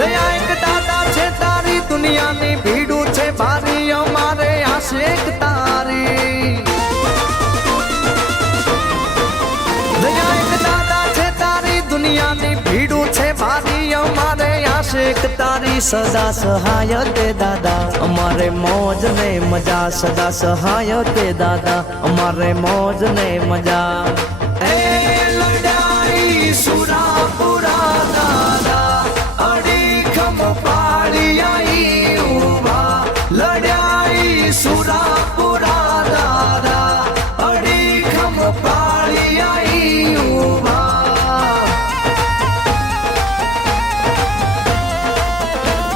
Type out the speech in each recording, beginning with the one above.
દયા એક દાદા છે તારી દુનિયાની ભીડું છે ભારી અમારે આશેક તારી દયા એક દાદા છે તારી દુનિયાની ભીડું છે ભારી અમારે આશેક તારી સદા સહાય તે દાદા અમારે મોજ ને મજા સદા સહાય તે દાદા અમારે મોજ ને મજા એ લડાઈ સુરાપુરા દાદા અડીખમ પાડી આઈ ઉભા લડાઈ સુરાપુરા દાદા અડીખમ પાડી આઈ ઉભા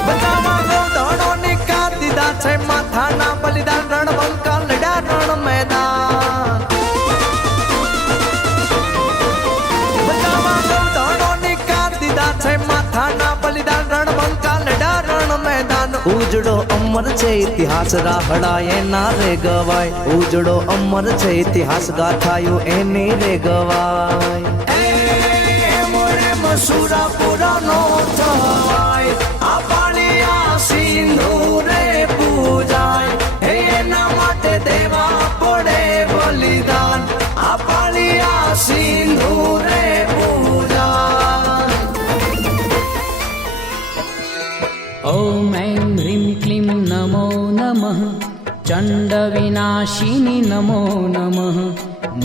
બધામાં ગોધડો નિકાલ દીધા છે માથાના બલિદાન રણબંકા લડ્યા રણ મેદાન છે માથાના બલિદાન રણબંકા લડા રણ મેદાન ઉજળો અમર છે ઇતિહાસ રાહડાએ ના રે ગવાય ઉજળો અમર છે ઇતિહાસ ગાથાયું એની રે ગવાય એ મોરે મસુરાપુરાનો થવાય આ પાળિયા સિંધુ રે પૂજાય એના માટે દેવા પડે બલિદાન આ પાળિયા સિંધુ રે પૂજાય ॐ ऐं ह्रीं क्लीं नमो नमः चण्डविनाशिनि नमो नमः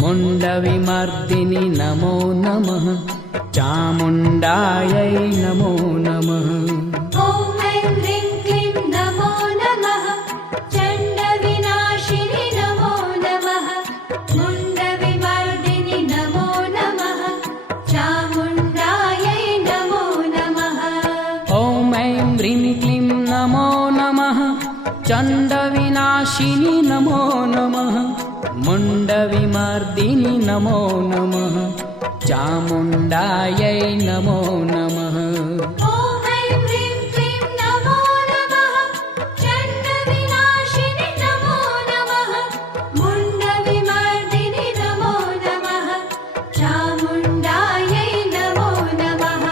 मुण्डविमर्दिनि नमो नमः चामुण्डायै नमो नमः ॐ ऐं ह्रीं क्लीं नमो नमः चण्डविनाशिनि नमो नमः मुण्डविमर्दिनि नमो नमः चामुण्डायै नमो नमः ॐ ऐं ह्रीं क्लीं नमो नमः चण्डविनाशिनि नमो नमः मुण्डविमर्दिनि नमो नमः चामुण्डायै नमो नमः ॐ ऐं ह्रीं क्लीं नमो नमः चण्डविनाशिनि नमो नमः मुण्डविमर्दिनि नमो नमः चामुण्डायै नमो नमः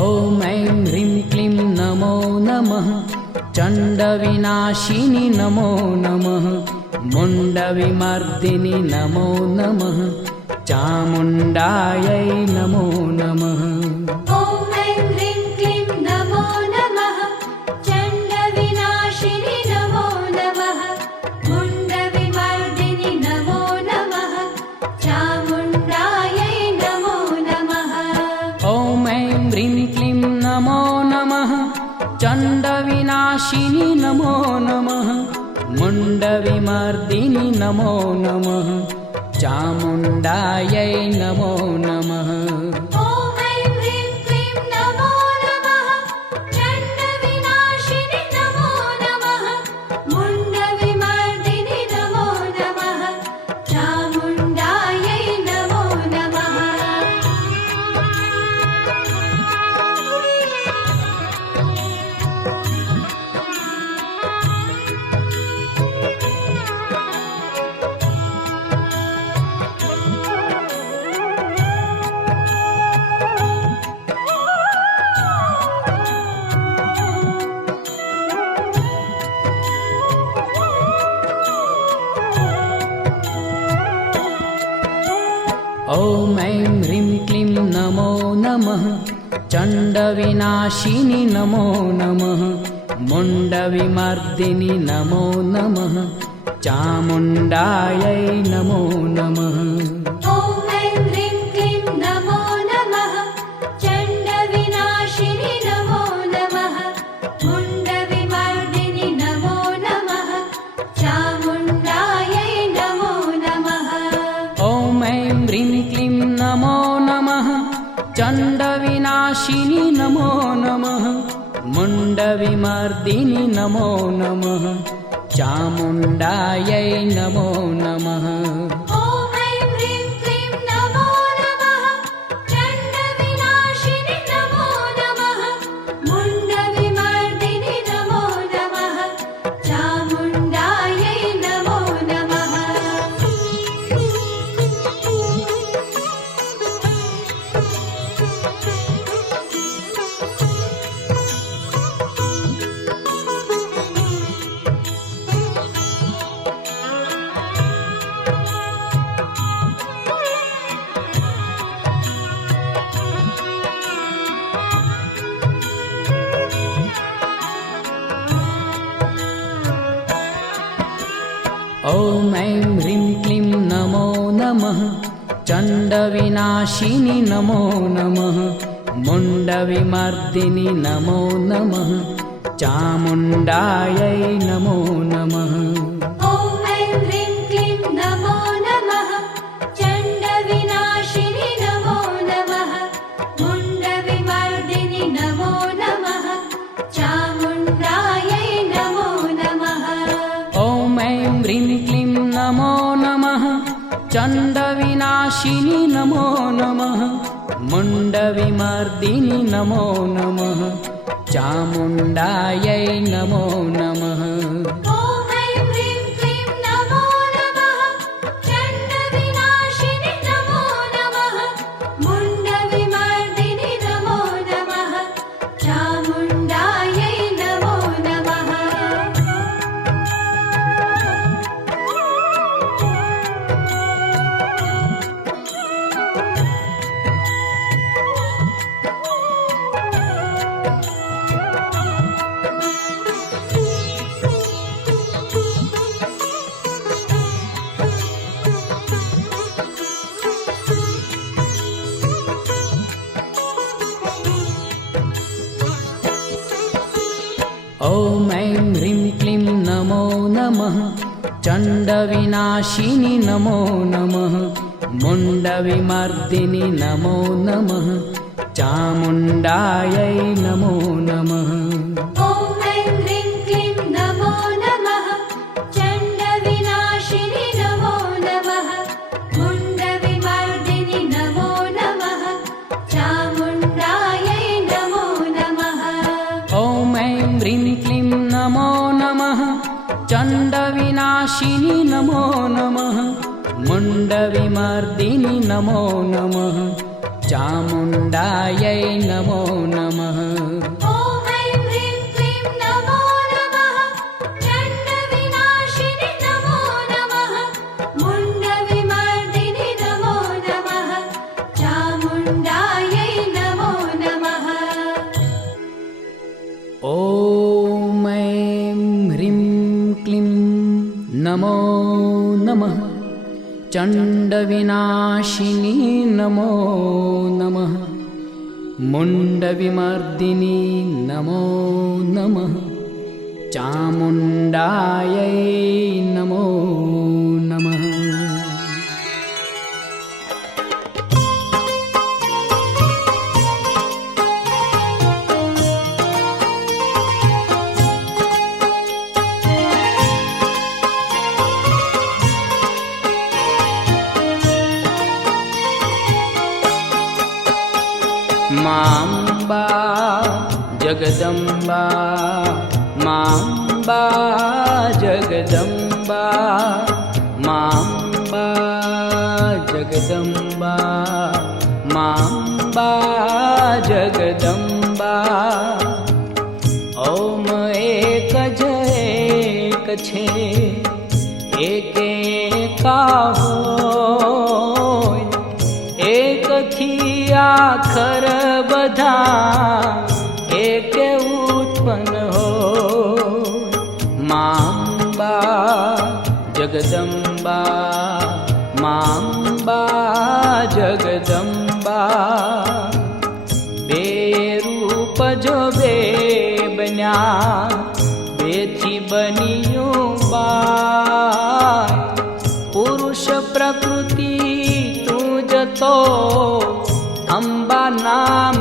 ॐ ऐं ह्रीं क्लीं नमो नमः चण्डविनाशिनि नमो नमः मुण्डविमर्दिनि नमो नमः चामुण्डायै नमो नमः ॐ ऐं ह्रीं क्लीं नमो नमः चण्डविनाशिनि नमो नमः मुण्डविमर्दिनि नमो नमः चामुण्डायै नमो नमः ॐ ऐं ह्रीं क्लीं नमो नमः चण्डविनाशिनि नमो नमः मुण्डविमर्दिनि नमो नमः चामुण्डायै नमो नमः ॐ ऐं ह्रीं क्लीं नमो नमः चण्डविनाशिनि नमो नमः मुण्डविमर्दिनि नमो नमः चामुण्डायै नमो नमः ॐ ऐं ह्रीं क्लीं नमो नमः चण्डविनाशिनि नमो नमः मुण्डविमर्दिनि नमो नमः चामुण्डायै नमो नमः ॐ ऐं ह्रीं क्लीं नमो नमः चण्डविनाशिनि नमो नमः मुण्डविमर्दिनि नमो नमः चामुण्डायै नमो नमः ॐ ऐं ह्रीं क्लीं नमो नमः चण्डविनाशिनि नमो नमः मुण्डविमर्दिनि नमो नमः चामुण्डायै नमो नमः ॐ ऐं ह्रीं क्लीं नमो नमः चण्डविनाशिनि नमो नमः मुण्डविमर्दिनि नमो नमः चामुण्डायै नमो नमः ॐ ऐं ह्रीं क्लीं नमो नमः चण्डविनाशिनि नमो नमः मुण्डविमर्दिनि नमो नमः चामुण्डायै नमो नमः ॐ ऐं ह्रीं क्लीं नमो नमः चण्डविनाशिनि नमो नमः मुण्डविमर्दिनि नमो नमः चामुण्डायै नमो नमः ॐ ऐं ह्रीं क्लीं नमो नमः चण्डविनाशिनि नमो नमः मुण्डविमर्दिनि नमो नमः चामुण्डायै नमो नमः ॐ ऐं ह्रीं क्लीं नमो नमः चण्डविनाशिनि नमो नमः मुण्डविमर्दिनि नमो नमः चामुण्डायै नमो नमः ॐ ऐं ह्रीं क्लीं नमो नमः चण्डविनाशिनि नमो नमः मुण्डविमर्दिनि नमो नमः चामुण्डायै नमो नमः ॐ ऐं ह्रीं क्लीं नमो नमः चण्डविनाशिनि नमो नमः मुण्डविमर्दिनि नमो नमः चामुण्डायै नमो नमः ॐ ऐं ह्रीं क्लीं नमो नमः चण्डविनाशिनि नमो नमः मुण्डविमर्दिनि नमो नमः चामुण्डायै नमो नमः ॐ ऐं ह्रीं क्लीं नमो नमः चण्डविनाशिनि नमो नमः मुण्डविमर्दिनि नमो नमः चामुण्डायै नमो नमः ॐ ऐं ह्रीं क्लीं नमो नमः चण्डविनाशिनि नमो नमः मुण्डविमर्दिनि नमो नमः चामुण्डायै नमो नमः माम्बा जगदम्बा माम्बा जगदम्बा माम्बा जगदम्बा माम्बा जगदम्बा ओम एक एक छे एक एका होय एक थी आखर बधा एक उत्पन्न हो माम्बा जगदम्बा माम्बा जगदम्बा बे रूप जो बे बन्या बेथी बनियो बाय पुरुष प्रकृति तू जतो अंबा नाम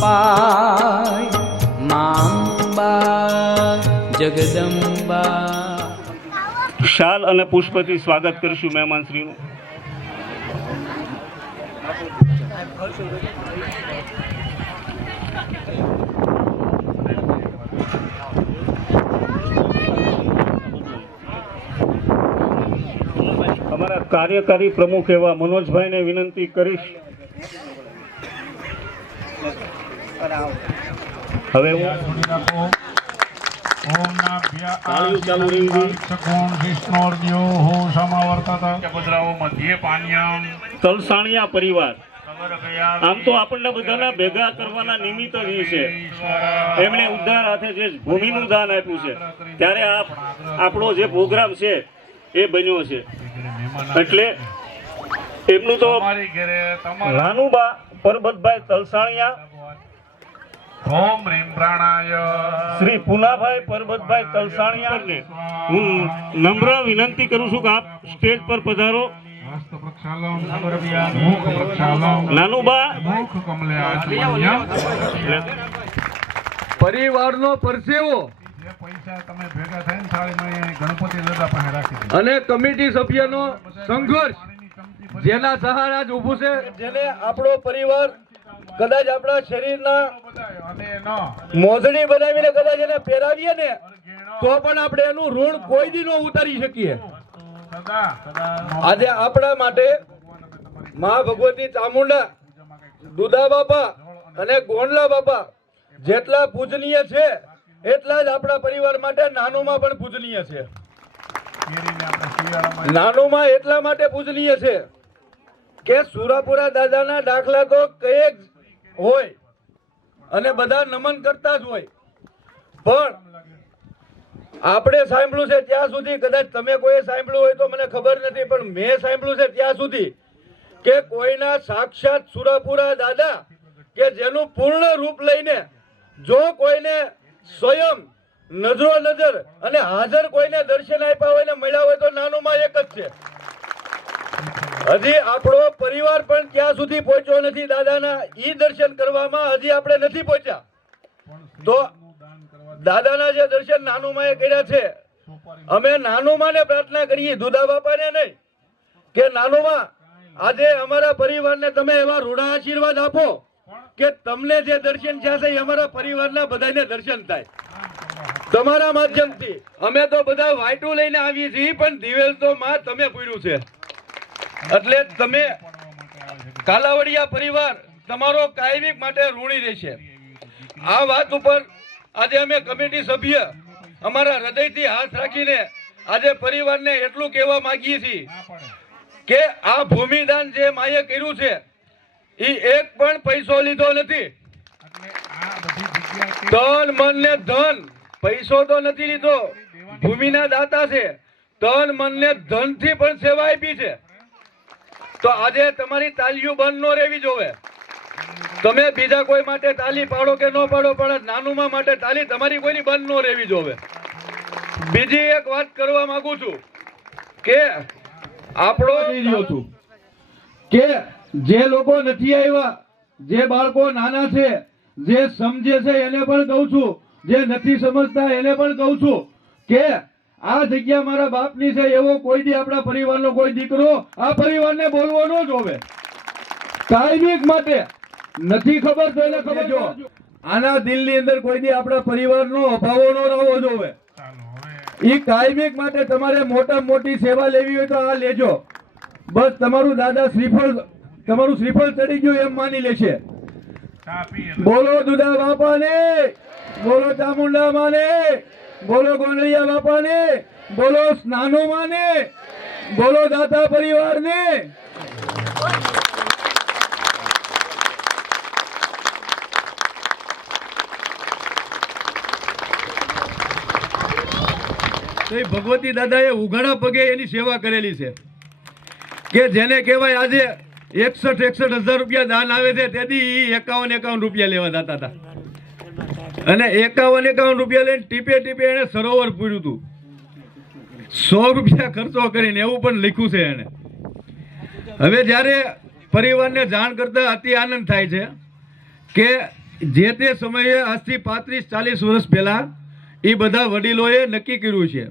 पाय मां અંબા જગદંબા. શાલ અને પુષ્પથી સ્વાગત કરીશું મહેમાનશ્રીનું. અમારા કાર્યકારી પ્રમુખ એવા મનોજભાઈને વિનંતી કરીશ. હવે હું તાળીઓ ચાલુ રહી તલસાણિયા પરિવાર આમ તો આપણને બધાના ભેગા કરવાના નિમિત્ત જ છે. એમણે ઉદ્ધાર હાથે જે ભૂમિનું દાન આપ્યું છે ત્યારે આપણો જે પ્રોગ્રામ છે એ બન્યો છે. એટલે એમનું તો નાનુબા પરબતભાઈ તલસાણિયા, ઓમ રીમ પ્રાણાય શ્રી પુનાભાઈ પરબતભાઈ તલસાણિયાને હું નમ્ર વિનંતી કરું છું કે આપ સ્ટેજ પર પધારો. હસ્ત પ્રક્ષાલન મુખ પ્રક્ષાલન નાનુબા મુખ કમલ્યા પરિવારનો પરસેવો જે પૈસા તમે ભેગા થઈને થાળીમાં ગણપતિ દાદા પાસે રાખી દીધા. અને કમિટી સભ્યનો સંઘર્ષ પાણીની ચમચી ભરી જેના સહારે આજ ઊભું છે, જેને આપણો પરિવાર કદાચ આપણા શરીરના બધાય અને ન મોજડી બનાવીને કદાચ એને પહેરાવીએ ને તો પણ આપણે એનું ઋણ કોઈ દી ન ઉતારી શકીએ. સદા આજે આપણા માટે મા ભગવતી ચામુંડા, દુધા બાપા અને ગોંડલા બાપા જેટલા પૂજનીય છે એટલા જ આપણા પરિવાર માટે નાનુમાં પણ પૂજનીય છે. કેરીને આપણે શિયાળામાં નાનુમાં એટલા માટે પૂજનીય છે કે સુરાપુરા દાદાના દાખલા તો કઈક હોય અને બધા નમન કરતા જ હોય, પણ આપણે સાંભળ્યું છે ત્યાં સુધી, કદાચ તમે કોઈ સાંભળ્યું હોય તો મને ખબર નથી, પણ મેં સાંભળ્યું છે ત્યાં સુધી કે કોઈના સાક્ષાત સુરાપુરા દાદા કે જેનું પૂર્ણ રૂપ લઈને જો કોઈને સ્વયં નજરો નજર અને હાજર કોઈને દર્શન આપ્યા હોય ને મળ્યા હોય તો નાનુમાં એક જ છે. હજી આપણો પરિવાર પણ ત્યાં સુધી પહોંચ્યો નથી દાદાના ઈ દર્શન કરવામાં, હજી આપણે નથી પહોંચ્યા. તો દાદાના જે દર્શન નાનુમાએ કર્યા છે, અમે નાનુમાને પ્રાર્થના કરીએ, દુધા બાપાને નહીં, કે નાનુમા આજે અમારા પરિવારને તમે એવા રૂડા આશીર્વાદ આપો કે તમને જે દર્શન થયા છે એ અમારા પરિવારના બધાને દર્શન થાય તમારા માધ્યમથી. અમે તો બધા વાયટું લઈને આવીએ છીએ, પણ દિવેલ તો માં તમે પૂર્યું છે. એટલે તમે કાલાવડિયા પરિવાર તમારો કાયમિક માટે ઋણી રહેશે. આ વાત ઉપર આજે અમે કમિટી સભ્ય અમારા હૃદયથી હાથ રાખીને આજે પરિવારને એટલું કહેવા માંગીએ છીએ કે આ ભૂમિદાન જે માએ કર્યું છે એ એક પણ પૈસો લીધો નથી. એટલે આ બધી જગ્યાએ તન મન ને ધન, પૈસો તો નથી લીધો, ભૂમિના દાતા છે, તન મન ને ધન થી પણ સેવા આપી છે. તો આજે તમારી તાલીઓ બંધ ન રહેવી જોવે. તમે બીજા કોઈ માટે તાલી પાડો કે ન પાડો, પણ નાનુમા માટે તાલી તમારી કોઈની બંધ ન રહેવી જોવે. બીજી એક વાત કરવા માંગુ છું કે આપણો છું કે જે લોકો નથી આવ્યા, જે બાળકો નાના છે, જે સમજે છે એને પણ કહું છું, જે નથી સમજતા એને પણ કહું છું કે આ જગ્યા મારા બાપની છે, એવો કોઈ દી આપણા પરિવારનો કોઈ દીકરો આ પરિવારને બોલવો ન જોવે. કાયમિક માટે નથી ખબર તો એને ખબર જો. આના દિલની અંદર કોઈ દી આપણા પરિવારનો અભાવો ન રહેવો જોવે. ઈ કાયમિક માટે તમારે મોટામાં મોટી સેવા લેવી હોય તો આ લેજો. બસ તમારું દાદા શ્રીફળ, તમારું શ્રીફળ ચડી ગયું એમ માની લેશે. ચા પી બોલો દુધા બાપાને, બોલો ચામુંડા માને, બોલો ગોંડલિયા બાપાને, બોલો સ્નાનો માને, બોલો દાતા પરિવારને. ભગવતી દાદાએ ઉઘાડા પગે એની સેવા કરેલી છે કે જેને કહેવાય આજે 61,000 રૂપિયા દાન આવે છે, તેથી 51 રૂપિયા લેવા જતા હતા અને 51 રૂપિયા લઈને ટીપે ટીપે એને સરોવર પૂર્યું હતું. 100 રૂપિયા ખર્ચો કરીને એવું પણ લખ્યું છે એને. હવે જ્યારે પરિવારને જાણ કરતા અતિ આનંદ થાય છે કે જે તે સમયે આજથી 35-40 વર્ષ પહેલા એ બધા વડીલોએ નક્કી કર્યું છે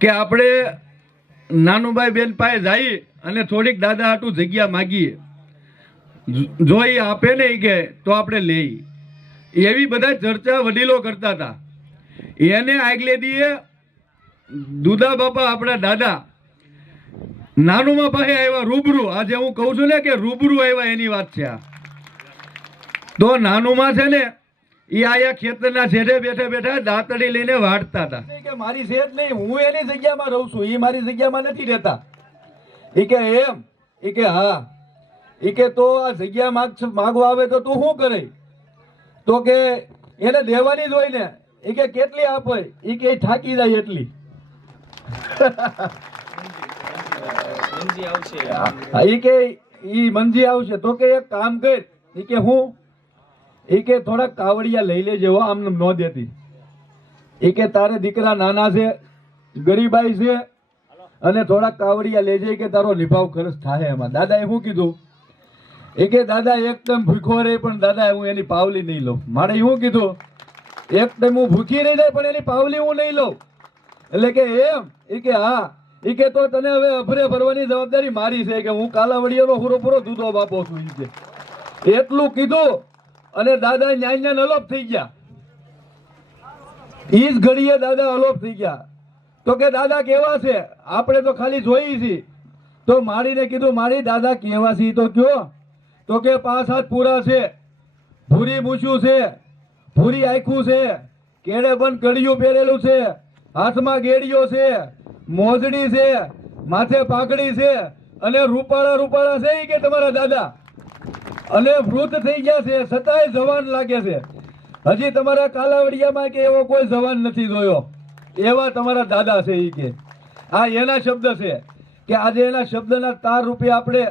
કે આપણે નાનુભાઈ બેન પાસે જઈ અને થોડીક દાદા હાટું જગ્યા માગીએ, જો એ આપે ને કે તો આપણે લઈ. એવી બધા ચર્ચા વડીલો કરતા હતા. એને આગલે દીએ દુદા બાપા આપણા દાદા નાનુમાં પાસે આવ્યા રૂબરૂ. આજે હું કહું છું ને કે રૂબરૂ આવ્યા એની વાત છે આ. તો નાનુમાં છે ને એ આયા ખેતરના છેડે બેઠા બેઠા દાંતડી લઈને વાળતા હતા કે મારી સેજ નહીં, હું એની જગ્યામાં રહું છું, એ મારી જગ્યામાં નથી રહેતા. એ કે એમ? એ કે હા. એ કે તો આ જગ્યા માગવા આવે તો તું શું કરે? તો કે એને દેવાની જ હોય ને. એ કે કેટલી આપે? એ કે થાકી જાય એટલી. એ કે ઈ મંજી આવશે. તો કે એક કામ કર. એ કે હું? એ કે થોડા કાવડિયા લઈ લેજે હો, આમ ન દેતી. એ કે તારે દીકરા નાના છે, ગરીબાઈ છે, અને થોડા કાવડિયા લેજે કે તારો નિભાવ ખર્ચ થાય એમાં. દાદાએ શું કીધું? એ કે દાદા એક ટાઈમ ભૂખો રહે પણ દાદા હું એની પાવલી નહીં લઉં. મારે શું કીધું? એક ટાઈમ હું ભૂખી રહી જાય પણ એની પાવલી હું નહીં લઉં. એટલે કે એમ? એ કે હા. એ કે તો તને હવે અભરે ભરવાની જવાબદારી મારી છે કે હું કાલાવડિયાનો પૂરો દૂધો બાપો છું. એ કે એટલું કીધું અને દાદા ન્યાય અલોપ થઈ ગયા. ઈ જ ઘડીએ દાદા અલોપ થઈ ગયા. તો કે દાદા કેવા છે? આપણે તો ખાલી જોઈ છીએ. તો મારીને કીધું મારી દાદા કેવા છે તો કયો? તો કે 5 હાથ પૂરા છે, ભૂરી મૂછું છે, ભૂરી આખું છે, કેળે બંધ કડિયું પહેરેલું છે, હાથમાં ગેડીઓ છે, મોજડી છે, માથે પાઘડી છે, અને રૂપાળા છે. ઈ કે તમારા દાદા અને વૃદ્ધ થઈ ગયા છે છતાંય જવાન લાગે છે. હજી તમારા કાલાવડિયામાં કે એવો કોઈ જવાન નથી જોયો, એવા તમારા દાદા છે. ઈ કે આ એના શબ્દ છે કે આજે એના શબ્દના તાર રૂપે આપણે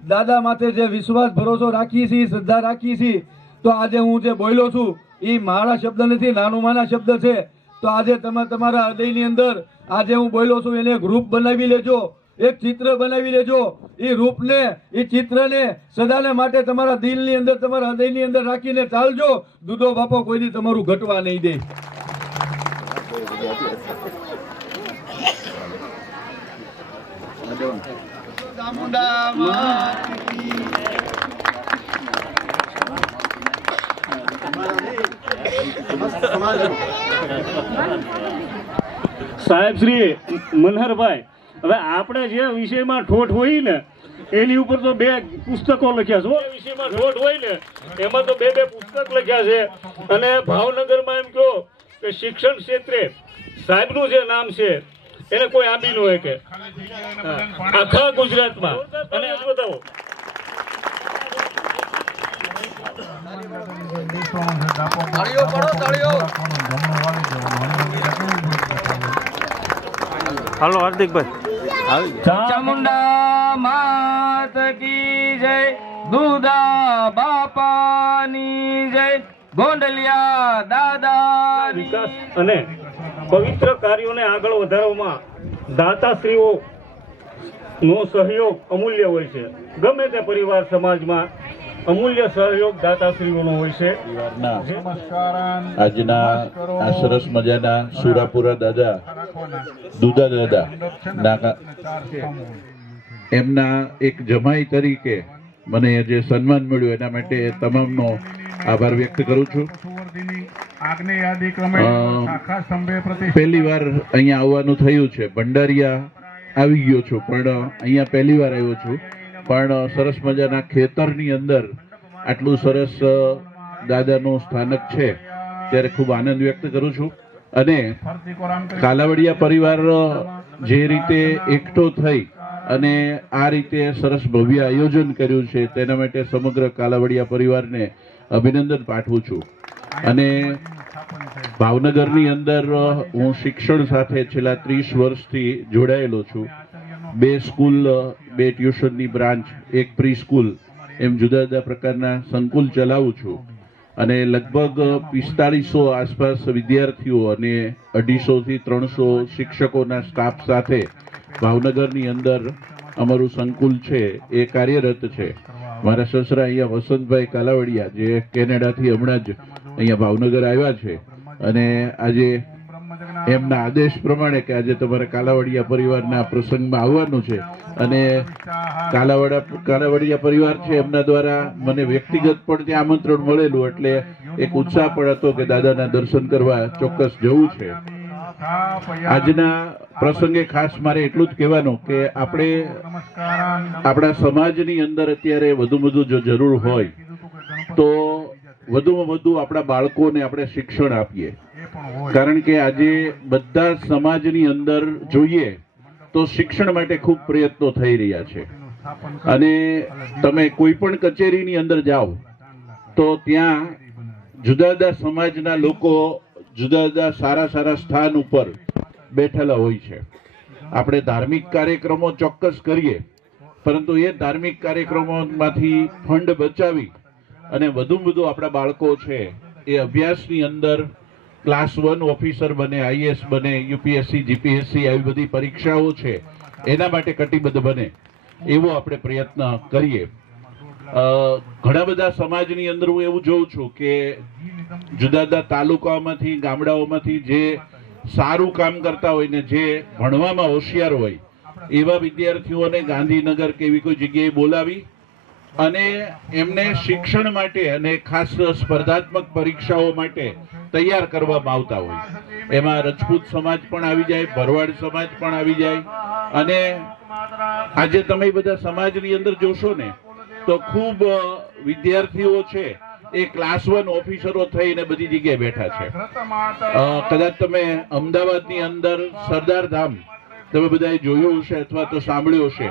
દાદા માથે જે વિશ્વાસ ભરોસો રાખીએ છીએ, શ્રદ્ધા રાખીએ છીએ. તો આજે હું જે બોલ્યો છું એ મારા શબ્દ નથી, નાનુમાના શબ્દ છે. તો આજે તમે તમારા હૃદયની અંદર આજે હું બોલ્યો છું એને એક રૂપ બનાવી લેજો, એક ચિત્ર બનાવી લેજો. એ રૂપને, એ ચિત્રને સદાને માટે તમારા દિલની અંદર, તમારા હૃદયની અંદર રાખીને ચાલજો. દૂધો બાપો કોઈની તમારું ઘટવા નહીં દે. સાહેબ શ્રી મનહરભાઈ, હવે આપણે જે વિષયમાં ઠોઠ હોય ને એની ઉપર તો 2 પુસ્તકો લખ્યા છે. વિષયમાં ઠોઠ હોય ને એમાં તો 2 પુસ્તક લખ્યા છે. અને ભાવનગરમાં એમ કહો કે શિક્ષણ ક્ષેત્રે સાહેબનું જે નામ છે એને કોઈ આંબી ન હોય કે આખા ગુજરાતમાં. અને બતાવો હાલો હાર્દિકભાઈ. ચામુંડા માત કી જય, દુદા બાપાની જય, ગોંડલિયા દાદા. વિકાસ અને પવિત્ર કાર્યોને આગળ વધારવામાં દાતાશ્રીઓ નો સહયોગ અમૂલ્ય હોય છે. ગમે તે પરિવાર સમાજમાં અમૂલ્ય સહયોગ દાતાશ્રીઓનો હોય છે. આજના આ સરસ મજાના સુરાપુરા દાદા, દુદા દાદા એમના એક જમાઈ તરીકે મને જે સન્માન મળ્યું એના માટે તમામનો આભાર વ્યક્ત કરું છું. પહેલી વાર અહીંયા આવવાનું થયું છે. ભંડારિયા આવી ગયો છું પણ અહીંયા પહેલી વાર આવ્યો છું. પણ સરસ મજાના ખેતરની અંદર આટલું સરસ દાદાનું સ્થાનક છે ત્યારે ખૂબ આનંદ વ્યક્ત કરું છું. અને કાલાવડિયા પરિવાર જે રીતે એકઠો થઈ અને આ રીતે સરસ ભવ્ય આયોજન કર્યું છે તેના માટે સમગ્ર કાલાવડિયા પરિવારને અભિનંદન પાઠવું છું. અને ભાવનગરની અંદર હું શિક્ષણ સાથે છેલ્લા 30 વર્ષથી જોડાયેલો છું. 2 સ્કૂલ, 2 ટ્યુશનની બ્રાન્ચ, 1 પ્રી સ્કૂલ, એમ જુદા જુદા પ્રકારના સંકુલ ચલાવું છું. અને લગભગ 4500 આસપાસ વિદ્યાર્થીઓ અને 250 થી 300 શિક્ષકોના સ્ટાફ સાથે ભાવનગરની અંદર અમારું સંકુલ છે એ કાર્યરત છે. મારા સસરા અહીંયા વસંતભાઈ કાલાવડિયા જે કેનેડાથી હમણાં જ અહીંયા ભાવનગર આવ્યા છે અને આજે એમના આદેશ પ્રમાણે કે આજે તમારે કાલાવડિયા પરિવારના પ્રસંગમાં આવવાનું છે અને કાલાવડિયા પરિવાર છે એમના દ્વારા મને વ્યક્તિગત પણ ત્યાં આમંત્રણ મળેલું, એટલે એક ઉત્સાહ પણ હતો કે દાદાના દર્શન કરવા ચોક્કસ જવું છે. આજના પ્રસંગે ખાસ મારે એટલું જ કહેવાનું કે આપણે આપણા સમાજની અંદર અત્યારે વધુ જો જરૂર હોય તો વધુમાં વધુ આપણા બાળકોને આપણે શિક્ષણ આપીએ, કારણ કે આજે બધા સમાજની અંદર જોઈએ તો શિક્ષણ માટે ખૂબ પ્રયત્નો થઈ રહ્યા છે. અને તમે કોઈ પણ કચેરીની અંદર જાઓ તો ત્યાં જુદા જુદા સમાજના લોકો જુદા જુદા સારા સ્થાન ઉપર બેઠેલા હોય છે. આપણે ધાર્મિક કાર્યક્રમો ચોક્કસ કરીએ, પરંતુ એ ધાર્મિક કાર્યક્રમોમાંથી ફંડ બચાવી અને વધુ આપણા બાળકો છે એ અભ્યાસની અંદર ક્લાસ 1 ઓફિસર બને, IAS બને, UPSC GPSC આવી બધી પરીક્ષાઓ છે એના માટે કટિબદ્ધ બને એવો આપણે પ્રયત્ન કરીએ. ઘણા બધા સમાજની અંદર હું એવું જોઉં છું કે જુદા જુદા તાલુકાઓમાંથી ગામડાઓમાંથી જે સારું કામ કરતા હોય ને જે ભણવામાં હોશિયાર હોય એવા વિદ્યાર્થીઓને ગાંધીનગર કે એવી કોઈ જગ્યાએ બોલાવી અને એમને શિક્ષણ માટે અને ખાસ સ્પર્ધાત્મક પરીક્ષાઓ માટે તૈયાર કરવામાં આવતા હોય. એમાં રજપૂત સમાજ પણ આવી જાય, ભરવાડ સમાજ પણ આવી જાય. અને આજે તમે બધા સમાજની અંદર જોશો ને તો ખૂબ વિદ્યાર્થીઓ છે એ ક્લાસ 1 ઓફિસરો થઈને બધી જગ્યાએ બેઠા છે. કદાચ તમે અમદાવાદની અંદર સરદાર ધામ તમે બધાએ જોયું હશે અથવા તો સાંભળ્યું હશે,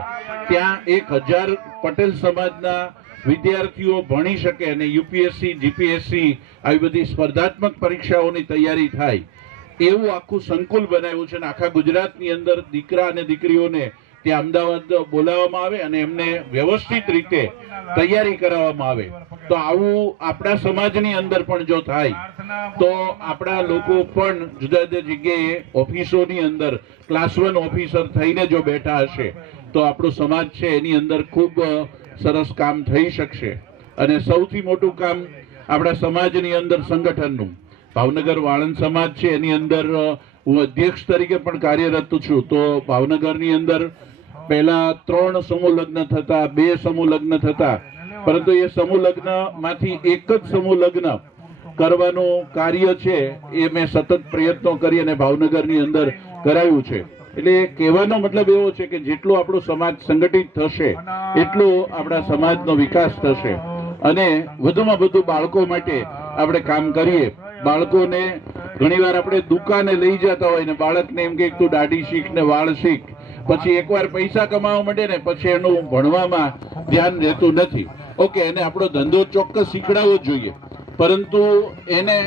ત્યાં 1000 પટેલ સમાજના વિદ્યાર્થીઓ ભણી શકે અને UPSC GPSC આવી બધી સ્પર્ધાત્મક પરીક્ષાઓની તૈયારી થાય એવું આખું સંકુલ બનાવ્યું છે. અને આખા ગુજરાતની અંદર દીકરા અને દીકરીઓને ત્યાં અમદાવાદ બોલાવવામાં આવે અને એમને વ્યવસ્થિત રીતે તૈયારી કરાવવામાં આવે. તો આવું આપણા સમાજની અંદર પણ જો થાય તો આપણા લોકો પણ જુદા જુદા જગ્યાએ ઓફિસોની અંદર ક્લાસ 1 ઓફિસર થઈને જો બેઠા હશે તો આપણો સમાજ છે એની અંદર ખૂબ સરસ કામ થઈ શકશે. અને સૌથી મોટું કામ આપણા સમાજની અંદર સંગઠનનું, ભાવનગર વાળંદ સમાજ છે એની અંદર હું અધ્યક્ષ તરીકે પણ કાર્યરત છું. તો ભાવનગરની અંદર પહેલા 3 સમૂહ લગ્ન થતા, 2 સમૂહ લગ્ન થતા, પરંતુ એ સમૂહ લગ્ન માંથી એક જ સમૂહ લગ્ન કરવાનું કાર્ય છે એ મેં સતત પ્રયત્નો કરી અને ભાવનગરની અંદર કરાવ્યું છે. એટલે કહેવાનો મતલબ એવો છે કે જેટલો આપણો સમાજ સંગઠિત થશે એટલો આપણા સમાજનો વિકાસ થશે. અને વધુમાં વધુ બાળકો માટે આપણે કામ કરીએ. બાળકોને ઘણીવાર આપણે દુકાને લઈ જતા હોય ને બાળકને એમ કે તું દાઢી શીખ ને વાળ શીખ, પછી એકવાર પૈસા કમાવા માંડે ને પછી એનું ભણવામાં ધ્યાન રહેતું નથી. ઓકે, એને આપણો ધંધો ચોક્કસ શીખડાવવો જોઈએ, પરંતુ એને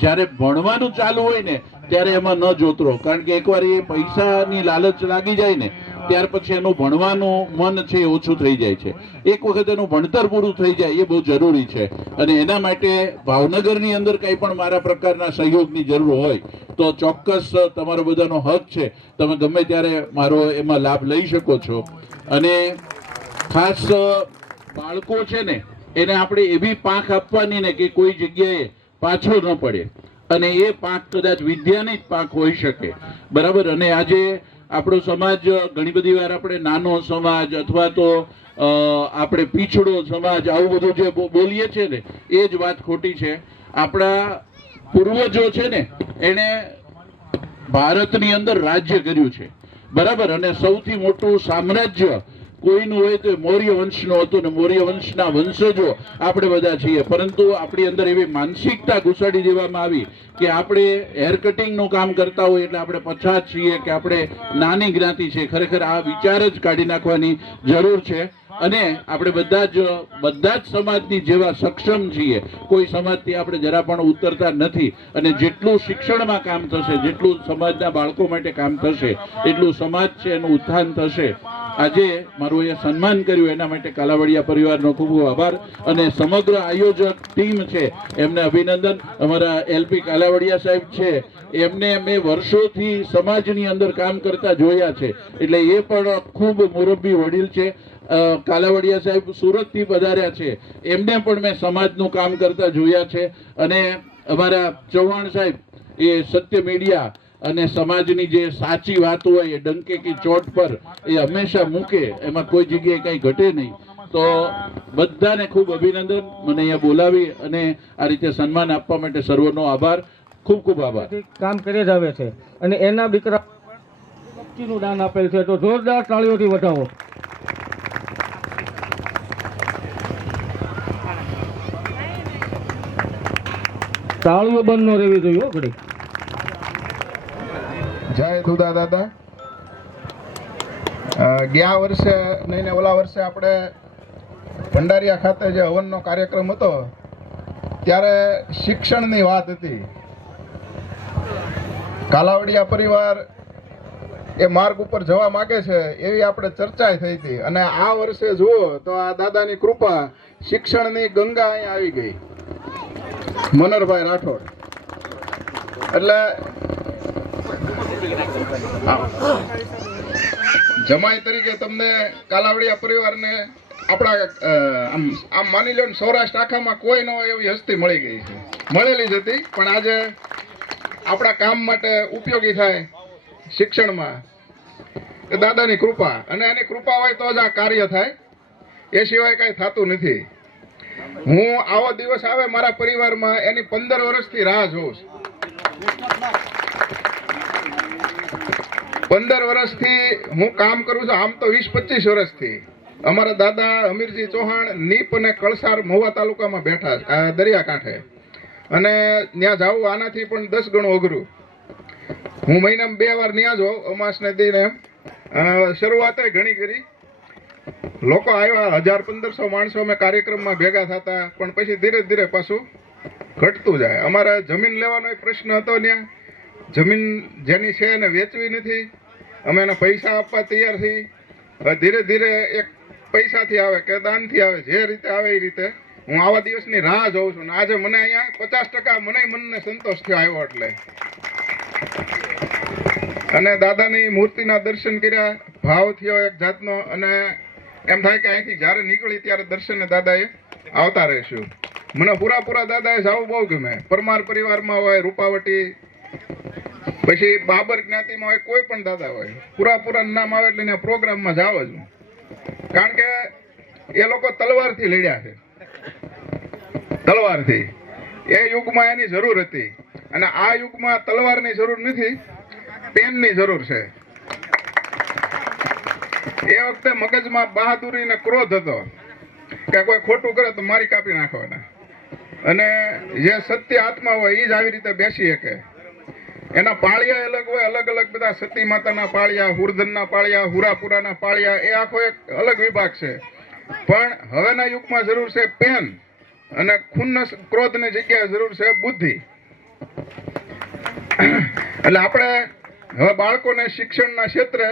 જ્યારે ભણવાનું ચાલુ હોય ને ત્યારે એમાં ન જોતરો, કારણ કે એકવાર એ પૈસાની લાલચ લાગી જાય ને ત્યાર પછી એનું ભણવાનું મન છે એ ઓછું થઈ જાય છે. એક વખત એનું ભણતર પૂરું થઈ જાય એ બહુ જરૂરી છે. અને એના માટે ભાવનગરની અંદર કંઈ પણ મારા પ્રકારના સહયોગની જરૂર હોય તો ચોક્કસ તમારો બધાનો હક છે, તમે ગમે ત્યારે મારો એમાં લાભ લઈ શકો છો. અને ખાસ બાળકો છે ને એને આપણે એવી પાંખ આપવાની ને કે કોઈ જગ્યાએ પાછો ન પડે, અને એ પાંખ કદાચ વિદ્યાની જ પાંખ હોઈ શકે, બરાબર. અને આજે આપણો સમાજ ઘણી બધી વાર આપણે નાનો સમાજ અથવા તો આપણે પીછડો સમાજ આવું બધું જે બોલીએ છીએ ને એ જ વાત ખોટી છે. આપણા પૂર્વજો છે ને એને ભારતની અંદર રાજ્ય કર્યું છે, બરાબર. અને સૌથી મોટું સામ્રાજ્ય કોઈનું હોય તો મૌર્ય વંશનું હતું ને મૌર્ય વંશના વંશજો આપણે બધા છીએ. પરંતુ આપણી અંદર એવી માનસિકતા ઘુસાડી દેવામાં આવી કે આપણે હેર કટિંગનું કામ કરતા હોય એટલે આપણે પછાત છીએ કે આપણે નાની જ્ઞાતિ છે. ખરેખર આ વિચાર જ કાઢી નાખવાની જરૂર છે. અને આપણે બધા જ સમાજની જેવા સક્ષમ છીએ, કોઈ સમાજથી આપણે જરા પણ ઉતરતા નથી. અને જેટલું શિક્ષણમાં કામ થશે, જેટલું સમાજના બાળકો માટે કામ થશે એટલું સમાજ છે એનું ઉત્થાન થશે. આજે મારું અહીંયા સન્માન કર્યું એના માટે કાલાવડિયા પરિવારનો ખૂબ ખૂબ આભાર અને સમગ્ર આયોજક ટીમ છે એમને અભિનંદન. અમારા એલપી કાલાવડિયા સાહેબ છે એમને મેં વર્ષોથી સમાજની અંદર કામ કરતા જોયા છે, એટલે એ પણ ખૂબ મુરબ્બી વડીલ છે. કાલાવડિયા સાહેબ સુરતથી પધાર્યા છે, એમને પણ મેં સમાજનું કામ કરતા જોયા છે. અને અમારા ચૌહાણ સાહેબ એ સત્ય મીડિયા અને સમાજની જે સાચી વાત હોય એ ડંકે કી ચોટ પર એ હંમેશા મૂકે, એમાં કોઈ જગ્યાએ કંઈ ઘટે નહીં. તો બધાને ખૂબ અભિનંદન. મને અહીંયા બોલાવી અને આ રીતે સન્માન આપવા માટે સર્વનો આભાર, ખૂબ ખૂબ આભાર. કામ કરી જ આવે છે અને એના દીકરા નું દાન આપેલ છે, તો જોરદાર તાળીઓથી વધાવો. તાળીઓ બંધ ન રહેવી જોઈએ ઘડી. જય દુદા દાદા. ગયા વર્ષે નહીં ને ઓલા વર્ષે આપણે ભંડારીયા ખાતે જે હવનનો કાર્યક્રમ હતો ત્યારે શિક્ષણની વાત હતી. કાલાવડિયા પરિવાર એ માર્ગ ઉપર જવા માંગે છે એવી આપણે ચર્ચા થઈ હતી. અને આ વર્ષે જુઓ તો આ દાદાની કૃપા, શિક્ષણની ગંગા અહીંયા આવી ગઈ. મનોહરભાઈ રાઠોડ એટલે જમાઈ તરીકે તમને કાલાવડિયા પરિવારને આપણા આમ માની લો ને સૌરાષ્ટ્ર આખામાં કોઈ ન હોય એવી હસ્તી મળી ગઈ છે. મળેલી જ હતી પણ આજે આપણા કામ માટે ઉપયોગી થાય શિક્ષણમાં એ દાદાની કૃપા, અને એની કૃપા હોય તો જ આ કાર્ય થાય, એ સિવાય કઈ થતું નથી. હું આવો દિવસ આવે મારા પરિવારમાં એની 15 વર્ષથી રાહ જોઉં છું. 15 વર્ષથી હું કામ કરું છું. આમ તો 20-25 વર્ષથી અમારા દાદા અમીરજી ચૌહાણ નીપ અને કળસાર મહુવા તાલુકામાં બેઠા દરિયાકાંઠે, અને ત્યાં જાવું આનાથી પણ 10 ગણું અઘરું. હું મહિનામાં 2 વાર ત્યાં જ હોઉં, અમાસને દિને. શરૂઆતે ઘણી કરી, લોકો આવ્યા 1000-1500 માણસો અમે કાર્યક્રમમાં ભેગા થતા, પણ પછી ધીરે ધીરે પાછું ઘટતું જાય. અમારે જમીન લેવાનો એક પ્રશ્ન હતો, ત્યાં જમીન જેની છે એને વેચવી નથી, અમે એને પૈસા આપવા તૈયાર છીએ. ધીરે ધીરે એક પૈસાથી આવે કે દાનથી આવે, જે રીતે આવે એ રીતે હું આવા દિવસની રાહ જોઉં છું. આજે મને અહીંયા 50% મનને સંતોષ થયો આવ્યો એટલે. અને દાદાની મૂર્તિના દર્શન કર્યા, ભાવ થયો એક જાતનો, અને એમ થાય કે અહીંથી જ્યારે નીકળી ત્યારે દર્શને દાદાએ આવતા રહીશું. મને પૂરા દાદાએ જવું બહુ ગમે. પરમાર પરિવારમાં હોય, રૂપાવટી, પછી બાબર જ્ઞાતિમાં હોય, કોઈ પણ દાદા હોય, પૂરા નામ આવે એટલે ત્યાં પ્રોગ્રામમાં જાવ જ. કારણ કે એ લોકો તલવારથી લડ્યા છે, તલવારથી. એ યુગમાં એની જરૂર હતી, અને આ યુગમાં તલવારની જરૂર નથી, પેનની જરૂર છે. એ વખતે મગજમાં બહાદુરી ને ક્રોધ હતો કે કોઈ ખોટું કરે તો મારી કાપી નાખવાના, અને જે સત્ય આત્મા હોય એ જ આવી રીતે બેસી શકે. એના પાળિયા અલગ હોય, અલગ અલગ બધા સતી માતાના પાળિયા, હુરધનના પાળિયા, હુરાપુરાના પાળિયા, એ આખો એક અલગ વિભાગ છે. પણ હવેના યુગમાં જરૂર છે પેન, અને ખૂન ક્રોધની જગ્યાએ જરૂર છે બુદ્ધિ. એટલે આપણે હવે બાળકોને શિક્ષણના ક્ષેત્રે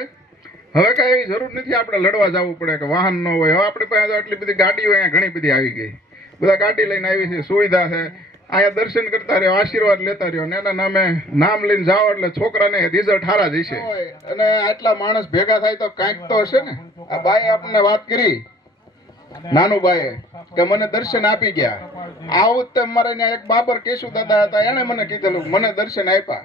હવે કઈ એવી જરૂર નથી આપણે લડવા જવું પડે કે વાહન ન હોય. હવે આપણી પાસે આટલી બધી ગાડીઓ અહીંયા ઘણી બધી આવી ગઈ, બધા ગાડી લઈને આવી છે, સુવિધા છે. અહીંયા દર્શન કરતા રહ્યો, આશીર્વાદ લેતા રહ્યો, ને એના નામે નામ લઈને જાઓ એટલે છોકરાને રિઝલ્ટ સારા જશે. અને આટલા માણસ ભેગા થાય તો કાંઈક તો હશે ને. આ બાઈ આપણને વાત કરી, નાનું બાઈએ, કે મને દર્શન આપી ગયા. આવું જ મારે ત્યાં એક બાબર કેશુ દાદા હતા, એને મને કીધેલું મને દર્શન આપ્યા.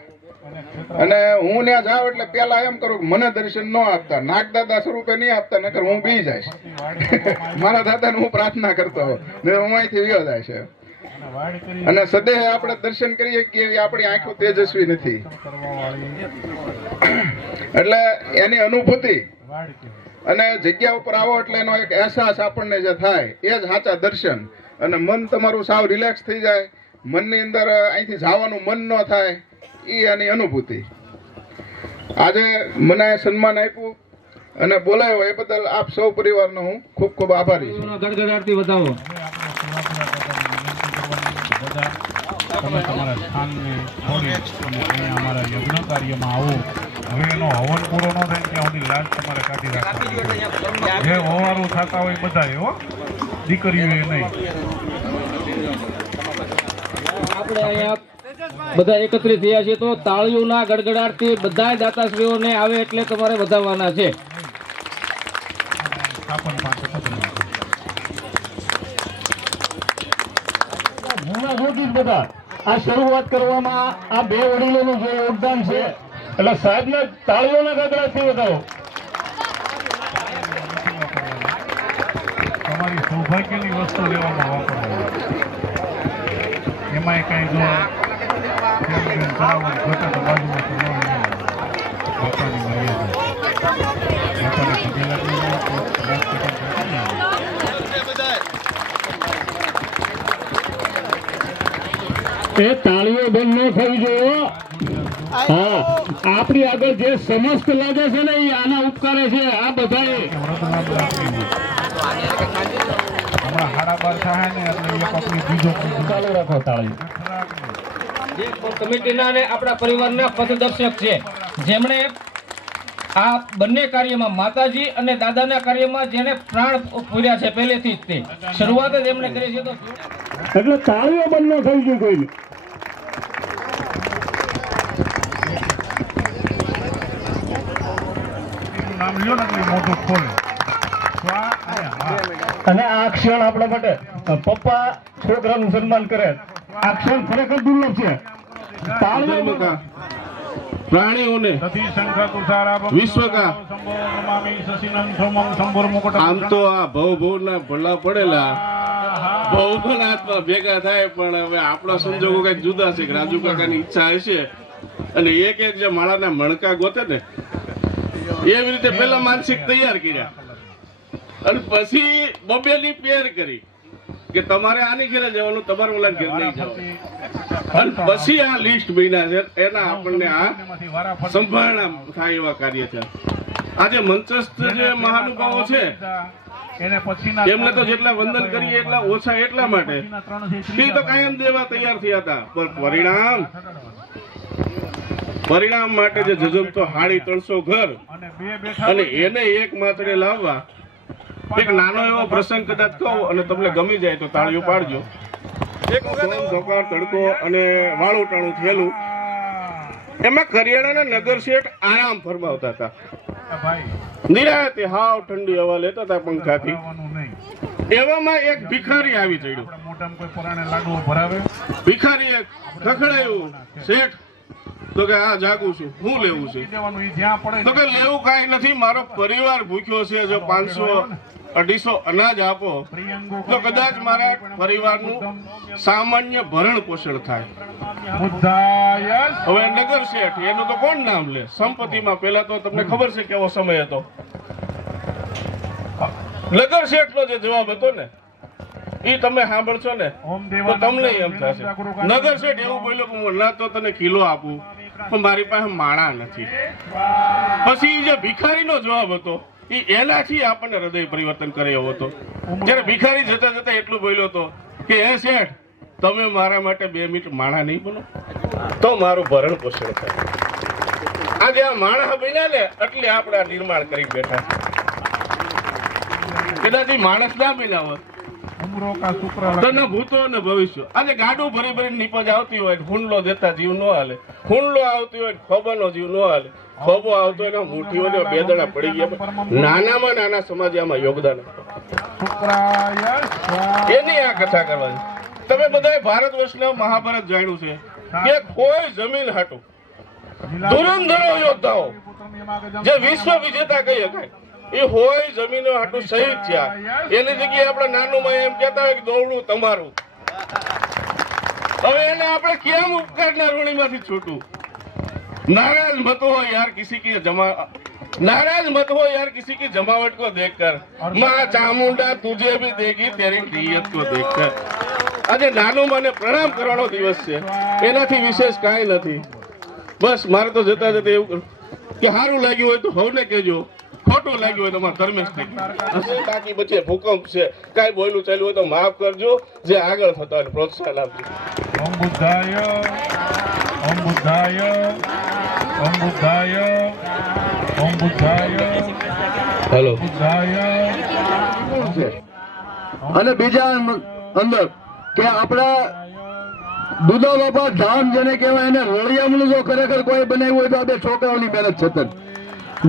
અને હું ત્યાં જાઉં એટલે પેલા એમ કરું કે મને દર્શન ન આપતા, નાગ દાદા સ્વરૂપે નહીં આપતા, નકર હું બી જઈશ. મારા દાદાને હું પ્રાર્થના કરતો હોઉં ને હું અહીંથી વિયો જાય છે. અને સદેહ આપણે દર્શન કરીએ કે આપણી આંખો તેજસ્વી નથી, એટલે એની અનુભૂતિ અને જગ્યા ઉપર આવો એટલે એનો એક અહેસાસ આપણને જે થાય એ જ સાચા દર્શન. અને મન તમારું સાવ રિલેક્સ થઈ જાય, મનની અંદર અહીંથી જવાનું મન ન થાય, એ એની અનુભૂતિ. આજે મને સન્માન આપ્યું અને બોલાયો એ બદલ આપ સૌ પરિવારનો હું ખૂબ ખૂબ આભારી છું. ગડગડાટથી વધાવો. તમે તમારા સ્થાનને છોડી અને અહીંયા અમારા યજ્ઞ કાર્યમાં આવો હવે એનો હવન પૂરો ન થાય ત્યાં સુધી લાજ તમારે કાઢી રાખવાની. જે હોવારું થતા હોય બધા હો, દીકરીઓ એ નહીં. આપણે અહીંયા બધા એકત્રિત થયા છીએ તો તાળીઓના ગડગડાટથી બધા દાતાશ્રીઓને આવે એટલે તમારે વધાવવાના છે. બધા આ શરૂઆત કરવામાં આ બે વડીલોનું જે યોગદાન છે એટલે સાહેબને તાળીઓના ગગડાથી વધાવો. તમારી સૌભાગ્યની વસ્તુ લેવામાં વાપરવા એમાં કઈ જો એ તાળીઓ બંધ ન થવી જોઈએ. હા, આપણી આગળ જે સમસ્ત લાગે છે ને એ આના ઉપકારે છે. આ બધા ચાલુ રાખો તાળી. જે કમિટીના અને આપણા પરિવારના પથદર્શક છે જેમણે આ બંને કાર્યમાં માતાજી અને દાદાના કાર્યમાં જેને પ્રાણ પૂર્યા છે પહેલેથી જ તે શરૂઆત જ એમણે કરી છે. તો એટલે તાળીઓ બંધ ન થઈ ગઈ કોઈ. નામ લ્યો ને મોટું ખોલે. અને આ ક્ષણ આપણા માટે પપ્પા છોકરાનું સન્માન કરે આ ક્ષણ ખરેખર દુર્લભ છે. પ્રાણીઓને વિશ્વકા આમ તો આ ભવના ભલા પડેલા ભવના હાથમાં ભેગા થાય પણ હવે આપણા સંજોગો કઈક જુદા છે. રાજુ કાકાની ઈચ્છા હશે અને એક એક જે માળાના મણકા ગોતે ને એવી રીતે પેલા માનસિક તૈયાર કર્યા અને પછી બબેલી પેર કરી કે તમારે આની ઘરે જવાનું, તમારે ઓલા ઘરે નહીં જવાનું. અને પછી આ લિસ્ટ બન્યા છે એના આપણને આ સંભાળના થાય એવા કાર્ય છે. આજે મંચસ્થ જે મહાનુભાવો છે એમને તો જેટલા વંદન કરીએ એટલા ઓછા એટલા માટે એ તો કાયમ દેવા તૈયાર થયા હતા પણ પરિણામ માટે જે જજમતો 350 ઘર અને એને એક માત્ર લાવવા એક નાનો એવો પ્રસંગ કદાચ કહું અને તમને ગમી જાય તો તાળીઓ પાડજો. એક ધોકાર તડકો અને વાળું ટાણું થયેલું એમાં કરિયાણાના નગર શેઠ આરામ ફરમાવતા હતા. નિરાતે હાવ ઠંડી હવા લેતા હતા પંખાથી. એવામાં એક ભિખારી આવી ચડ્યો. ભિખારીએ ખખડાયું, શેઠ તો કે આ જાગું છું, હું લેવું છે? તો કે લેવું કાંઈ નથી, મારો પરિવાર ભૂખ્યો છે, જો 500-250 અનાજ આપો તો કદાચ મારા પરિવારનું સામાન્ય ભરણ પોષણ થાય. હવે નગર શેઠ એનું તો કોણ નામ લે? સંપત્તિમાં પેલા તો તમને ખબર છે કેવો સમય હતો. નગર શેઠ નો જે જવાબ હતો ને એ તમે સાંભળશો ને તો તમને એમ થશે. નગર શેઠ એવું બોલ્યો કે ના તો તને કિલો આપું પણ મારી પાસે માણા નથી. પછી જે ભિખારીનો જવાબ હતો એનાથી આપણને હૃદય પરિવર્તન કરે એવો હતો. ત્યારે ભિખારી જતા જતા એટલું બોલ્યો હતો કે હે શેઠ, તમે મારા માટે 2 મિનિટ માણા નહીં બોલો તો મારું ભરણ પોષણ થાય. આજે આ માણા બન્યા ને એટલે આપણે આ નિર્માણ કરી બેઠા. કદાચ માણસ ના બન્યા હોત તને ભૂતો ને ભવિષ્ય. આજે ગાડું ભરી ભરી નીપજ આવતી હોય, હુંડલો દેતા જીવ ન હાલે. હુંડલો આવતી હોય, ખોબાનો જીવ ન હાલે. ખોબો આવતો હોય, મુઠ્ઠીઓ ને 2 દડા પડી ગયા. નાનામાં નાના સમાજ આમાં યોગદાન એની આ કથા કરવાની. તમે બધાએ ભારત વર્ષના મહાભારત જાણ્યું છે કે કોઈ જમીન હાટું ધુરંધરો યોદ્ધાઓ જે વિશ્વ વિજેતા કહી શકાય એ હોય જમીનો હાટું શહીદ થયા. એની જગ્યાએ આપણે નાનું માં એમ કહેતા હોય કે દોડવું તમારું. હવે એને આપણે કેમ ઉપકારના ઋણીમાંથી છૂટવું? नाराज मत हो यार किसी की जमावट को देखकर, माँ चामुंडा तुझे भी देगी तेरी नीयत को देखकर. આજે નાનું મને પ્રણામ કરવાનો દિવસ છે, એનાથી વિશેષ કાંઈ નથી. બસ મારે તો જતા જતા એવું કે સારું લાગ્યું હોય તો સૌને કહેજો, ખોટું લાગ્યું હોય તો મારા ધર્મેશ બાકી બચે ભૂકંપ છે, કાંઈ બોલું ચાલ્યું હોય તો માફ કરજો. જે આગળ થતા હોય પ્રોત્સાહન આપજો. ઓમ બુદ્ધાય ઓમ બુદ્ધાય ઓમ બુદ્ધાય ઓમ બુદ્ધાય હેલો અને બીજા અંદર કે આપણા દુધા બાપા ધામ જેને કહેવાય એને રળિયામણું જો ખરેખર કોઈ બનાવ્યું હોય તો આ બે છોકરાઓની મહેનત છતાં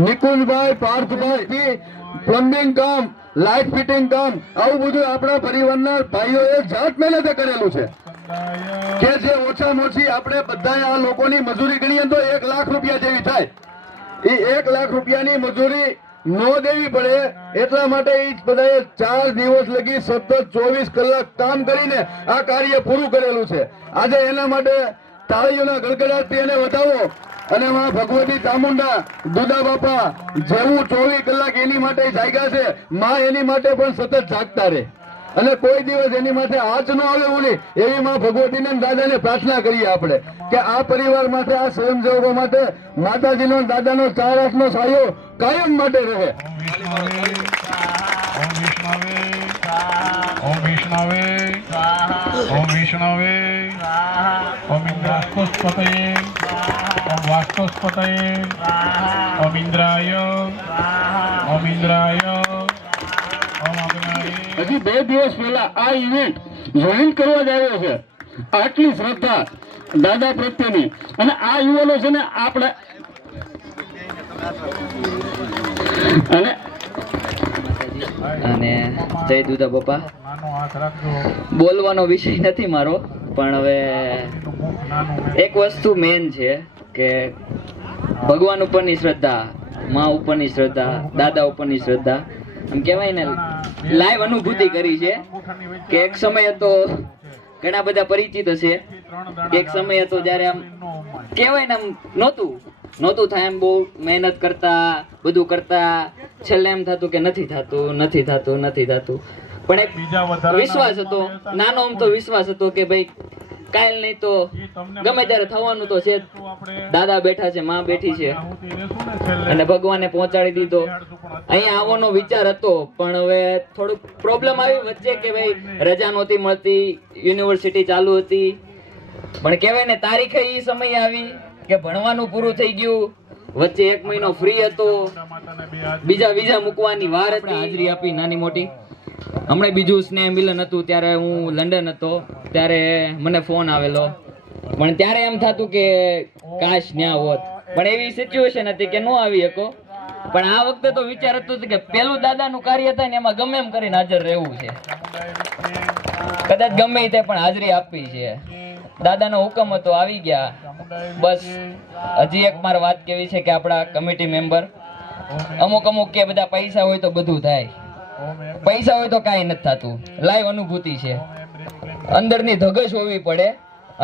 નિકુંજભાઈ પાર્થભાઈ પ્લમ્બિંગ કામ લાઇટ ફિટિંગ કામ આવું બધું આપણા પરિવારના ભાઈઓએ જાત મહેનતે કરેલું છે કે જે ઓછામાં ઓછી આપણે બધાએ આ લોકોની મજૂરી ગણીએ તો 1 લાખ રૂપિયા જેવી થાય એ 1 લાખ રૂપિયાની મજૂરી નો દેવી પડે એટલા માટે એ બધાએ 4 દિવસ લગી સતત 24 કલાક કામ કરીને આ કાર્ય પૂરું કરેલું છે. આજે એના માટે તાળીઓના ગડગડાટથી એને વધાવો અને માં ભગવતી ચામુંડા દુધા બાપા જેવું 24 કલાક એની માટે જાગ્યા છે, માં એની માટે પણ સતત જાગતા રહે અને કોઈ દિવસ એની માટે આંચ ન આવે ઓલી એવી માં ભગવતીને દાદાને પ્રાર્થના કરીએ આપણે કે આ પરિવાર માટે આ સ્વયંસેવકો માટે માતાજીનો દાદાનો 4 હાથનો સાયો કાયમ માટે રહે. ઓમ વિષ્ણવે ઓમ વિષ્ણવે ઓમ ઇન્દ્રાસ્પતયે ઓમ વાસ્તુસ્પતયે ઓમ ઇન્દ્રાય ઓમ ઇન્દ્રાય ઓમ અગ્નયે. હજી 2 દિવસ પહેલા આ ઇવેન્ટ જોઈન કરવા જ આવ્યો છે. આટલી શ્રદ્ધા દાદા પ્રત્યેની અને આ યુવાનો છે ને આપણે અને જય દુધા બાપા. બોલવાનો વિષય નથી મારો, પણ હવે એક વસ્તુ મેન છે કે ભગવાન ઉપરની શ્રદ્ધા, મા ઉપરની શ્રદ્ધા, દાદા ઉપરની શ્રદ્ધા, એમ કહેવાય ને લાઈવ અનુભૂતિ કરી છે કે એક સમય હતો, ઘણા બધા પરિચિત હશે, એક સમય હતો જ્યારે આમ કહેવાય ને આમ નહોતું થાય, એમ બહુ મહેનત કરતા બધું કરતા, છેલ્લે એમ થતું કે નથી થતું. પણ એક વિશ્વાસ હતો, નાનો આમ તો વિશ્વાસ હતો કે ભાઈ કાલ નહીં તો ગમે ત્યારે થવાનું તો છે. દાદા બેઠા છે, માં બેઠી છે અને ભગવાને પહોંચાડી દીધો. અહીંયા આવવાનો વિચાર હતો પણ હવે થોડુંક પ્રોબ્લેમ આવી વચ્ચે કે ભાઈ રજા નહોતી મળતી, યુનિવર્સિટી ચાલુ હતી, પણ કહેવાય ને તારીખે એ સમય આવી કે ભણવાનું પૂરું થઈ ગયું, વચ્ચે 1 મહિનો ફ્રી હતો, બીજા વિઝા મૂકવાની વાર હતી, હાજરી આપી નાની મોટી. હમણાં બીજું સ્નેહ મિલન હતું ત્યારે હું લંડન હતો, ત્યારે મને ફોન આવેલો, પણ ત્યારે એમ થતું કે કાશ ન્યા હોત, પણ એવી સિચ્યુએશન હતી કે ન આવી શકો. પણ આ વખતે તો વિચાર હતો કે પેલું દાદાનું કાર્ય થાય ને એમાં ગમે એમ કરીને હાજર રહેવું છે, કદાચ ગમે તે પણ હાજરી આપવી છે. દાદાનો હુકમ હતો, આવી ગયા. બસ હજી એક મારે વાત કેવી છે કે આપણા કમિટી મેમ્બર અમુક કે બધા પૈસા હોય તો બધું થાય, પૈસા હોય તો કાંઈ નથી થતું. લાઈવ અનુભૂતિ છે, અંદરની ધગશ હોવી પડે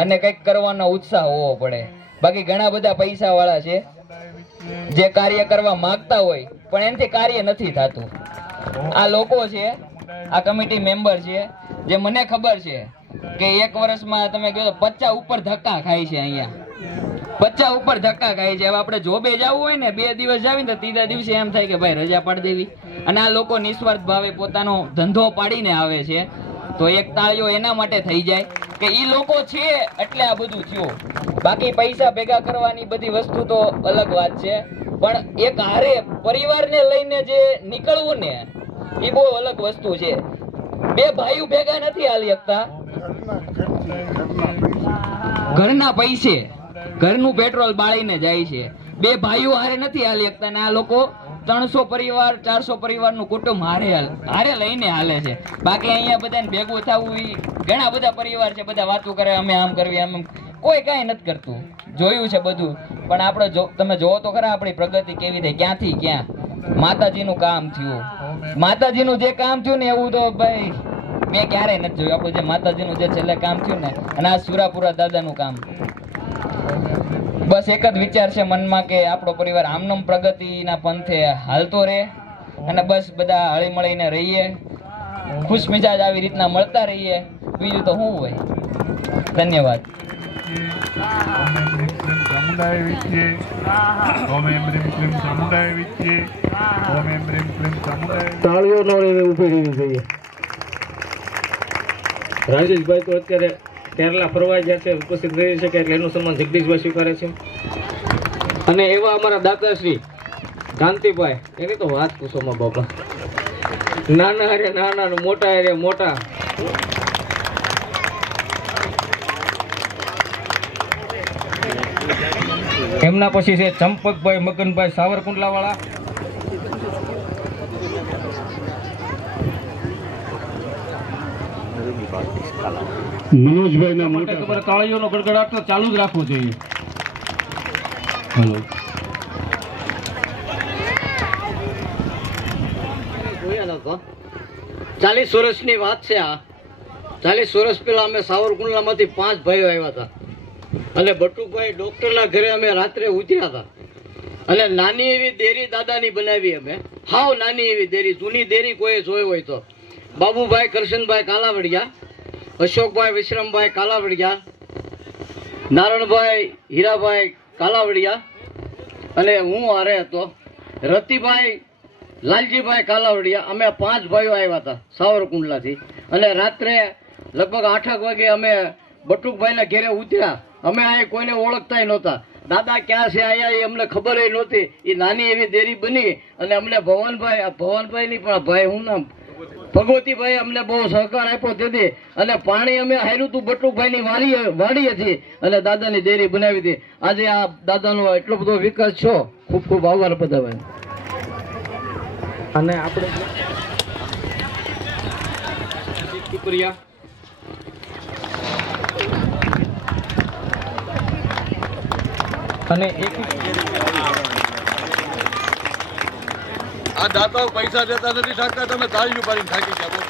અને કંઈક કરવાનો ઉત્સાહ હોવો પડે. બાકી ઘણા બધા પૈસા વાળા છે જે કાર્ય કરવા માંગતા હોય પણ એનાથી કાર્ય નથી થતું. આ લોકો છે, આ કમિટી મેમ્બર છે, જે મને ખબર છે કે 1 વર્ષમાં તમે કહો 50 ઉપર ધક્કા ખાય છે. અહીંયા 50 ઉપર ધક્કા ખાય છે. હવે આપણે જોબે જવું હોય ને 2 દિવસ જાવી ને 3જા દિવસે એમ થાય કે ભાઈ રજા પાડી દેવી. અને આ લોકો નિસ્વાર્થ ભાવે પોતાનો ધંધો પાડીને આવે છે, તો એક તાળીઓ એના માટે થઈ જાય કે ઈ લોકો છે એટલે આ બધું થયું. બાકી પૈસા ભેગા કરવાની બધી વસ્તુ તો અલગ વાત છે, પણ એક હારે પરિવારને લઈને જે નીકળવું ને એ બહુ અલગ વસ્તુ છે. 2 ભાઈઓ ભેગા નથી હાલી શકતા, ઘરના પૈસે ઘરનું પેટ્રોલ બાળીને જાય છે. 2 ભાઈઓ હારે નથી હાલી શકતા ને આ લોકો 300 પરિવાર 400 પરિવારનું કુટુંબ હારે લઈને હાલે છે. બાકી અહીંયા બધાને ભેગું થવું, ઘણા બધા પરિવાર છે, બધા વાતો કરે અમે આમ કરવી, આમ કોઈ કાંઈ નથી કરતું. જોયું છે બધું, પણ આપણે તમે જોવો તો ખરા આપણી પ્રગતિ કેવી થઈ, ક્યાંથી ક્યાં. માતાજીનું કામ થયું, માતાજીનું જે કામ થયું ને એવું તો ભાઈ મેં ક્યારેય નથી જોયું. આપણું જે માતાજીનું જે છેલ્લે કામ થયું ને, અને આ સુરાપુરા દાદાનું કામ. બસ એક જ વિચાર છે મનમાં કે આપણો પરિવાર આમનમ પ્રગતિના પંથે હાલતો રહે અને બસ બધા હળી મળીને રહીએ, ખુશ મિજાજ આવી રીતના મળતા રહીએ, બીજું તો શું હોય. ધન્યવાદ. તાળીઓ નો ઉભી રહેવી જોઈએ. રાજેશભાઈ તો અત્યારે કેરલા ફરવા ગયા છે, ઉપસ્થિત રહી છે કે એટલે એનું સન્માન જગદીશભાઈ સ્વીકારે છે. અને એવા અમારા દાતાશ્રી કાંતિભાઈ, એની તો વાત પૂછો માં બાપા. નાના હારે નાના, મોટા હારે મોટા. એમના પછી છે ચંપકભાઈ મગનભાઈ સાવરકુંડલા વાળા. મનોજભાઈ ના મોટા તમારે તાળીઓનો ગડગડાટ તો ચાલુ જ રાખવો જોઈએ. હેલો, 40 વર્ષની વાત છે આ. 40 વર્ષ પહેલા અમે સાવરકુંડલામાંથી 5 ભાઈઓ આવ્યા હતા અને બટુકભાઈ ડોક્ટરના ઘરે અમે રાત્રે ઉતર્યા હતા અને નાની એવી દેરી દાદાની બનાવી અમે. હાવ નાની એવી દેરી, જૂની દેરી કોઈ જોઈ હોય તો. બાબુભાઈ કરશનભાઈ કાલાવડિયા, અશોકભાઈ વિશ્રમભાઈ કાલાવડિયા, નારણભાઈ હીરાભાઈ કાલાવડિયા અને હું હારે હતો, રતિભાઈ લાલજીભાઈ કાલાવડિયા. અમે 5 ભાઈઓ આવ્યા હતા સાવરકુંડલાથી અને રાત્રે લગભગ 8 વાગે અમે બટુકભાઈના ઘેરે ઉતર્યા. અમે આ કોઈને ઓળખતા નહોતા. દાદા ક્યાં છે અહીંયા એ અમને ખબર નહોતી. એ નાની એવી દેરી બની અને અમને ભવનભાઈ ની પણ ભાઈ હું નામ ભગવતીભાઈ અમને બહુ સહકાર આપ્યો તેથી અને પાણી અમે હાર્યું હતું બટુકભાઈની વાડી હતી અને દાદાની ડેરી બનાવી હતી. આજે આ દાદાનો એટલો બધો વિકાસ છો. ખૂબ ખૂબ આભાર બધાભાઈ. અને આપણે અને એક આ દાતાઓ પૈસા દેતા નથી શકતા, તમે તાળીઓ પાડીને થાકી ગયા.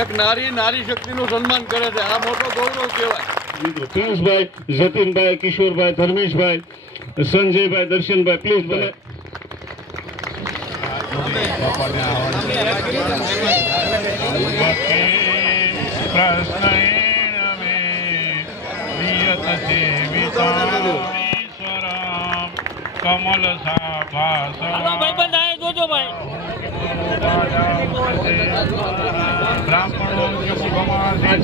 એક નારી શક્તિનું સન્માન કરે છે. આ મોટો ગૌરવ કહેવાય. પ્રિન્સભાઈ, જતીનભાઈ, કિશોરભાઈ, ધર્મેશભાઈ, સંજયભાઈ, દર્શનભાઈ, પ્લીઝ તમે કમલ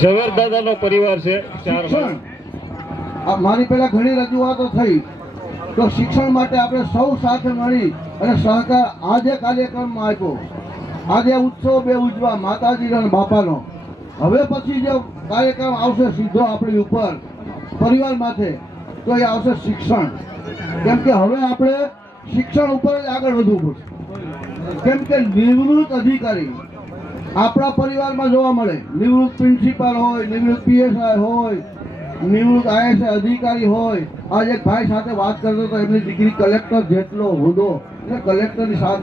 ઝવેર દાદાનો પરિવાર છે. મારી પેલા ઘણી રજૂઆતો થઈ તો શિક્ષણ માટે આપણે સૌ સાથે મળી અને સહકાર આજે કાર્યક્રમમાં આપ્યો. આજે ઉત્સવ બે ઉજવા માતાજી અને બાપાનો. હવે પછી જે કાર્યક્રમ આવશે સીધો આપણી ઉપર પરિવાર માથે તો એ આવશે શિક્ષણ. કેમ કે હવે આપણે શિક્ષણ ઉપર જ આગળ વધવું પડશે. કેમ કે નિવૃત્ત અધિકારી આપણા પરિવારમાં જોવા મળે. નિવૃત્ત પ્રિન્સિપાલ હોય, નિવૃત્ત PSI હોય, નિવૃત્ત IAS અધિકારી હોય. આજે એક ભાઈ સાથે વાત કરતો હતો, એમની દીકરી કલેક્ટર જેટલો હોદ્દો એટલે કલેક્ટરની 7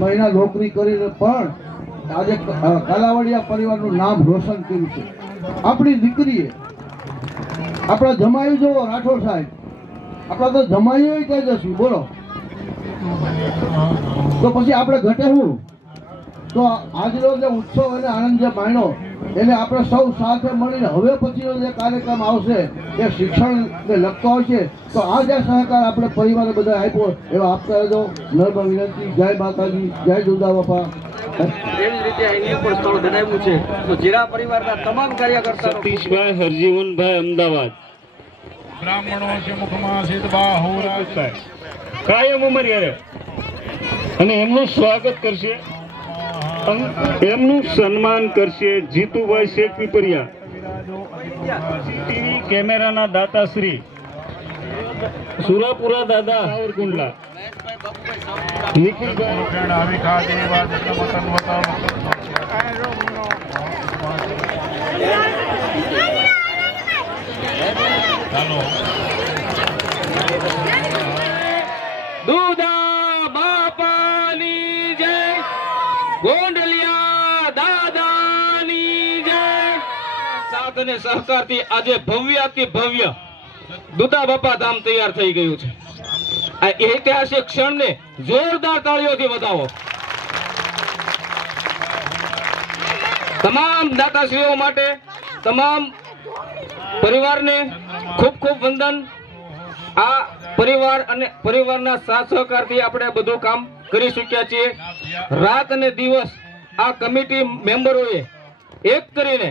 મહિના નોકરી કરીને પણ આજે કાલાવડિયા પરિવારનું નામ રોશન કર્યું છે. આપણી દીકરીએ આપણા જમાઈ જુઓ રાઠોડ સાહેબ, આપણા તો જમાઈ તેજસ્વી બોલો તો પછી આપણે ઘટે શું? તો આજનો જે ઉત્સવ અને આનંદ જે માણ્યો એને આપણે સૌ સાથે મળીને હવે પછીનો જે કાર્યક્રમ આવશે એ શિક્ષણને લગતો હશે તો આ જે સહકાર આપણે પરિવારે બધા આપ્યો એવા આપતા રહેજો. નર્મ વિનંતી. જય માતાજી, જય દુર્ગા બાપા. એવી જ રીતે અહીં પણ સ્થળ બનાવ્યું છે તો જીરા પરિવારના તમામ કાર્યકર્તા સતીશભાઈ હરજીવનભાઈ અમદાવાદ. બ્રાહ્મણો છે મુખમાં સિદ્ધબા હોરા કાયમ ઉમરિયારે અને એમનું સ્વાગત કરશે, એમનું સન્માન કરશે જીતુભાઈ શેખ પીપરિયા, ટીવી કેમેરાના દાતાશ્રી સુરાપુરા દાદા સાવરકુંડલા, દુધા બાપાની જય, ગોંડલિયા દાદાની જય. સાથ અને સહકારથી આજે ભવ્યાતિ ભવ્ય દુધા બાપા ધામ તૈયાર થઈ ગયું છે. આ ઐતિહાસિક ક્ષણને જોરદાર તાળીઓથી વધાવો. તમામ દાતાશ્રીઓ માટે, તમામ પરિવારને ખૂબ ખૂબ વંદન. આ પરિવાર અને પરિવારના સાથ સહકારથી આપણે બધું કામ કરી શક્યા છીએ. રાત અને દિવસ આ કમિટી મેમ્બરોએ એક કરીને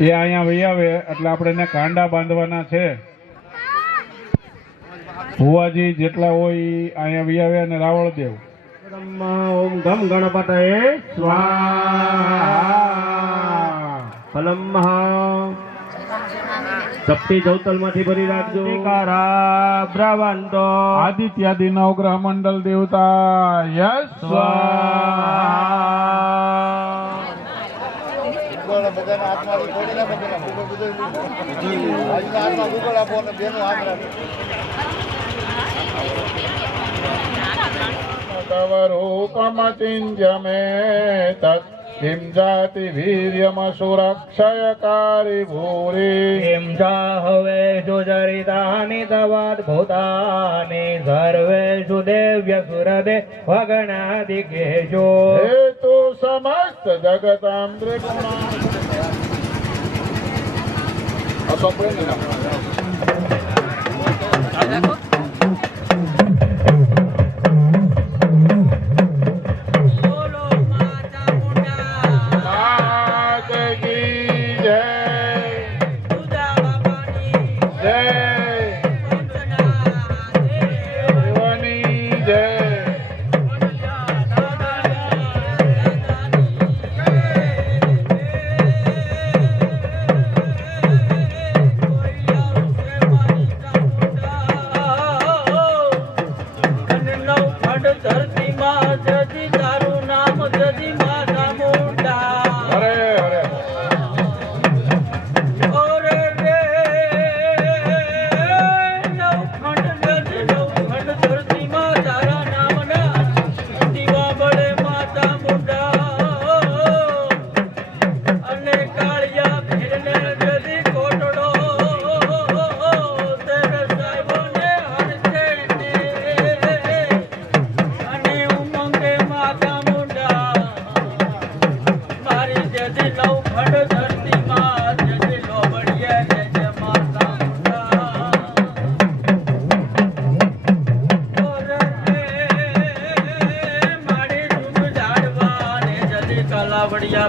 એ અહીંયા વહી આવે એટલે આપણે એને કાંડા બાંધવાના છે. ભુવાજી જેટલા હોય ઈ અહીંયા વહી આવે અને રાવળ દેવ. ઓમ ગમ ગણપતયે સ્વાહા. ફલમ સપ્તી જૌતલ માંથી ભરી રાખજો. બ્રાવાંતો આદિત્યાદિ નવગ્રહ મંડળ દેવતા યસ સ્વાહા. रूपमतिञ्जमे तत् किं जाति वीर्यमसुरक्षयकारि भूरि किं जाहवेषु चरितानि तवद्भूतानि सर्वेषु देव्यसुरदे भगणादिकेषु हेतु समस्त जगतां त्रिगुणा.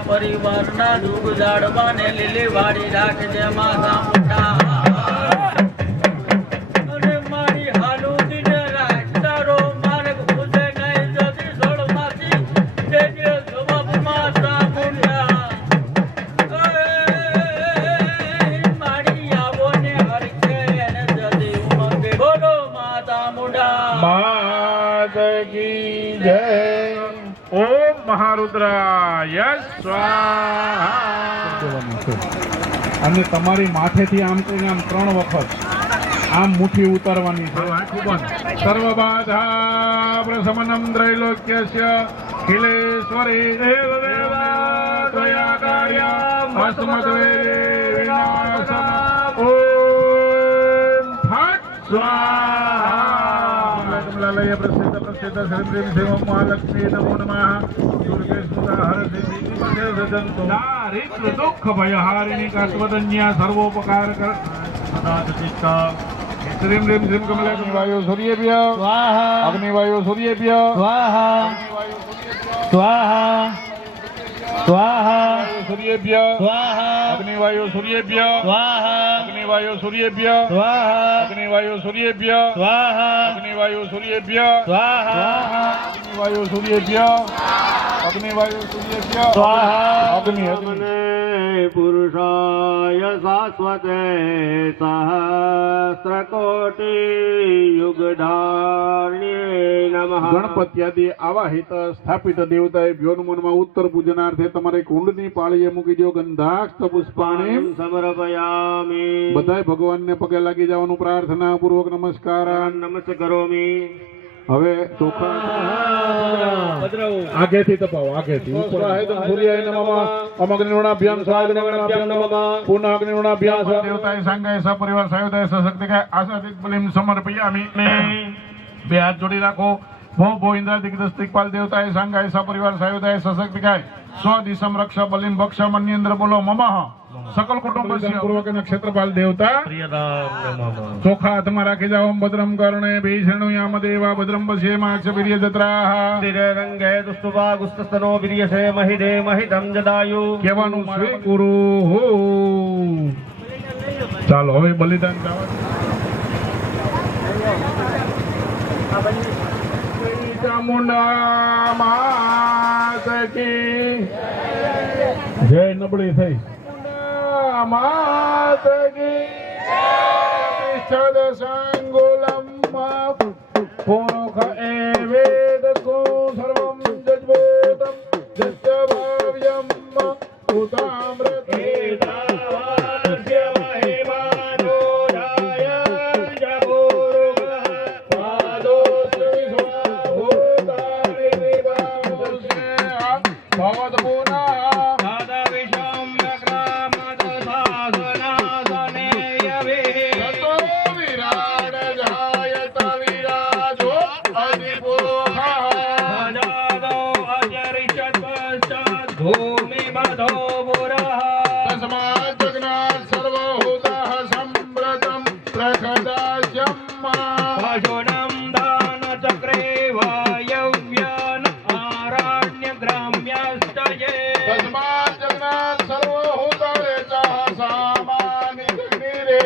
પરિવારના દુઃખ જાડવાને લીલી વાડી રાખજે માતા મોટા. અને મારી હાલુદીન રાખતારો માર્ગ ભૂલે નહીં જતી જળમાંથી દેજે જવાબ માતા મોટા. મારી આવો ને હરખે ને જતી ઉમંગે બોલો માતા મોટા. માતા કી જય. ઓમ મહારુદ્રાય સ્વાહા. અને તમારી માથેથી આમ કરીને આમ 3 વખત આમ મુઠ્ઠી ઉતારવાની છે. સર્વબાધા પ્રશમનમ ત્રૈલોક્યસ્ય ખિલેશ્વરી દેવ દેવા ત્વયા કાર્યમ અસ્મદ્વે વિનાશમ. ઓમ ફટ સ્વાહા. કમલાલય પ્રસિદ્ધ પ્રસિદ્ધ શ્રી પ્રેમ શિવમ મહાલક્ષ્મી નમો નમઃ. દુર્ગે સુતા હરસે બીજી સજંતો દારિદ્ર દુઃખ ભયહારિણી કાત્વદન્યા સર્વોપકાર કર સદાત ચિત્તા. શ્રીમ રીમ શ્રીમ કમલા અગ્નિવાયુ સૂર્યેભ્ય સ્વાહા. અગ્નિવાયુ સૂર્યેભ્ય સ્વાહા. સ્વાહા સ્વાહા. સૂર્યેભ્ય સ્વાહા. અગ્નિવાયુ સૂર્યેભ્ય સ્વાહા. અગ્નિવાયુ સૂર્યેભ્ય સ્વાહા. અગ્નિવાયુ સૂર્યેભ્ય સ્વાહા. અગ્નિવાયુ સૂર્યેભ્ય સ્વાહા. અગ્નિવાયુ સૂર્યેભ્ય અગ્નિવાયુ સૂર્યેભ્ય સ્વાહા. અગ્નિ અગ્નિ પુરુષાય શાશ્વતે સહસ્રકોટિ યુગધારણ્યે નમઃ. ગણપત્યાદિ આવાહિત સ્થાપિત દેવતાએ મનમાં ઉત્તર પૂજનાર્થે તમારે કુંડની પાળીએ મૂકી દો. ગંધાક્ષ પુષ્પાણી સમર્પયામિ. બધાય ભગવાનને પગે લાગી જવાનું પ્રાર્થના પૂર્વક નમસ્કાર કરોમી. હવે ચોખા આગેથી તપાવો. આગેથી સૂર્યાય નમઃ. અમગ્નિર્ણાભ્યામ સ્વાગ્નિર્ણાભ્યામ નમઃ. પુનઃ અગ્નિર્ણાભ્યામ દેવતાય સંગાય સપરિવાર સાયુધાય સશક્તિકાય આસાદિત બલિમ સમર્પયામિ. બે હાથ જોડી રાખો. ભો ભો ઇન્દ્રાદિક દિક્પાલ દેવતાય સંગાય સપરિવાર સાયુધાય સશક્તિકાય સ્વદિશમ રક્ષ બલિમ ભક્ષ મન્યેન્દ્ર બોલો મમઃ. सकल कुटुंब पूर्वक क्षेत्रपाल देवता चोखा हाथमा राखी जाओ भद्रम कर्णे भीषणुयाम देवा भद्रम पश्ये माक्ष वीर्य जत्राः रंगे दुष्टुवा गुस्तनो वीर्यसे महिदे महिदम जदायु કહેવાનું છે ગુરુ હો ચાલો હવે બલિદાન ચામુંડા માત કી જય નબળી થઈ માત કી છદ સંગુલમ પૂર્ખ એ વેદ કો સર્વમ જજ્વેતમ જસ્ય ભાવ્યમ ઉતામ્રતેતાવાનસ્ય મહિમાનો જાયં જગુરુગઃ પાદોસ્ય વિશ્વાભૂતાનિ વિભાવસ્ય ભવદ્ગુણઃ દાદવિષં વ્યક્રામદશાસનાસનેયવિઃ તતો વિરાડ જાયત વિરાજો અધિપુઃ ભજાદો અજરિષત પશ્ચાત ભૂમિ મધો પુરઃ તસ્માत् જગન્નાથ સર્વભૂતઃ સંવ્રતં પ્રખદાસ્યં પશુનં દાનચક્રે વાયવ્યાન આરણ્ય ગ્રામ્યસ્તયે તસ્માत् જગન્નાથ સર્વભૂતઃ સામાનિ જગ્નિરે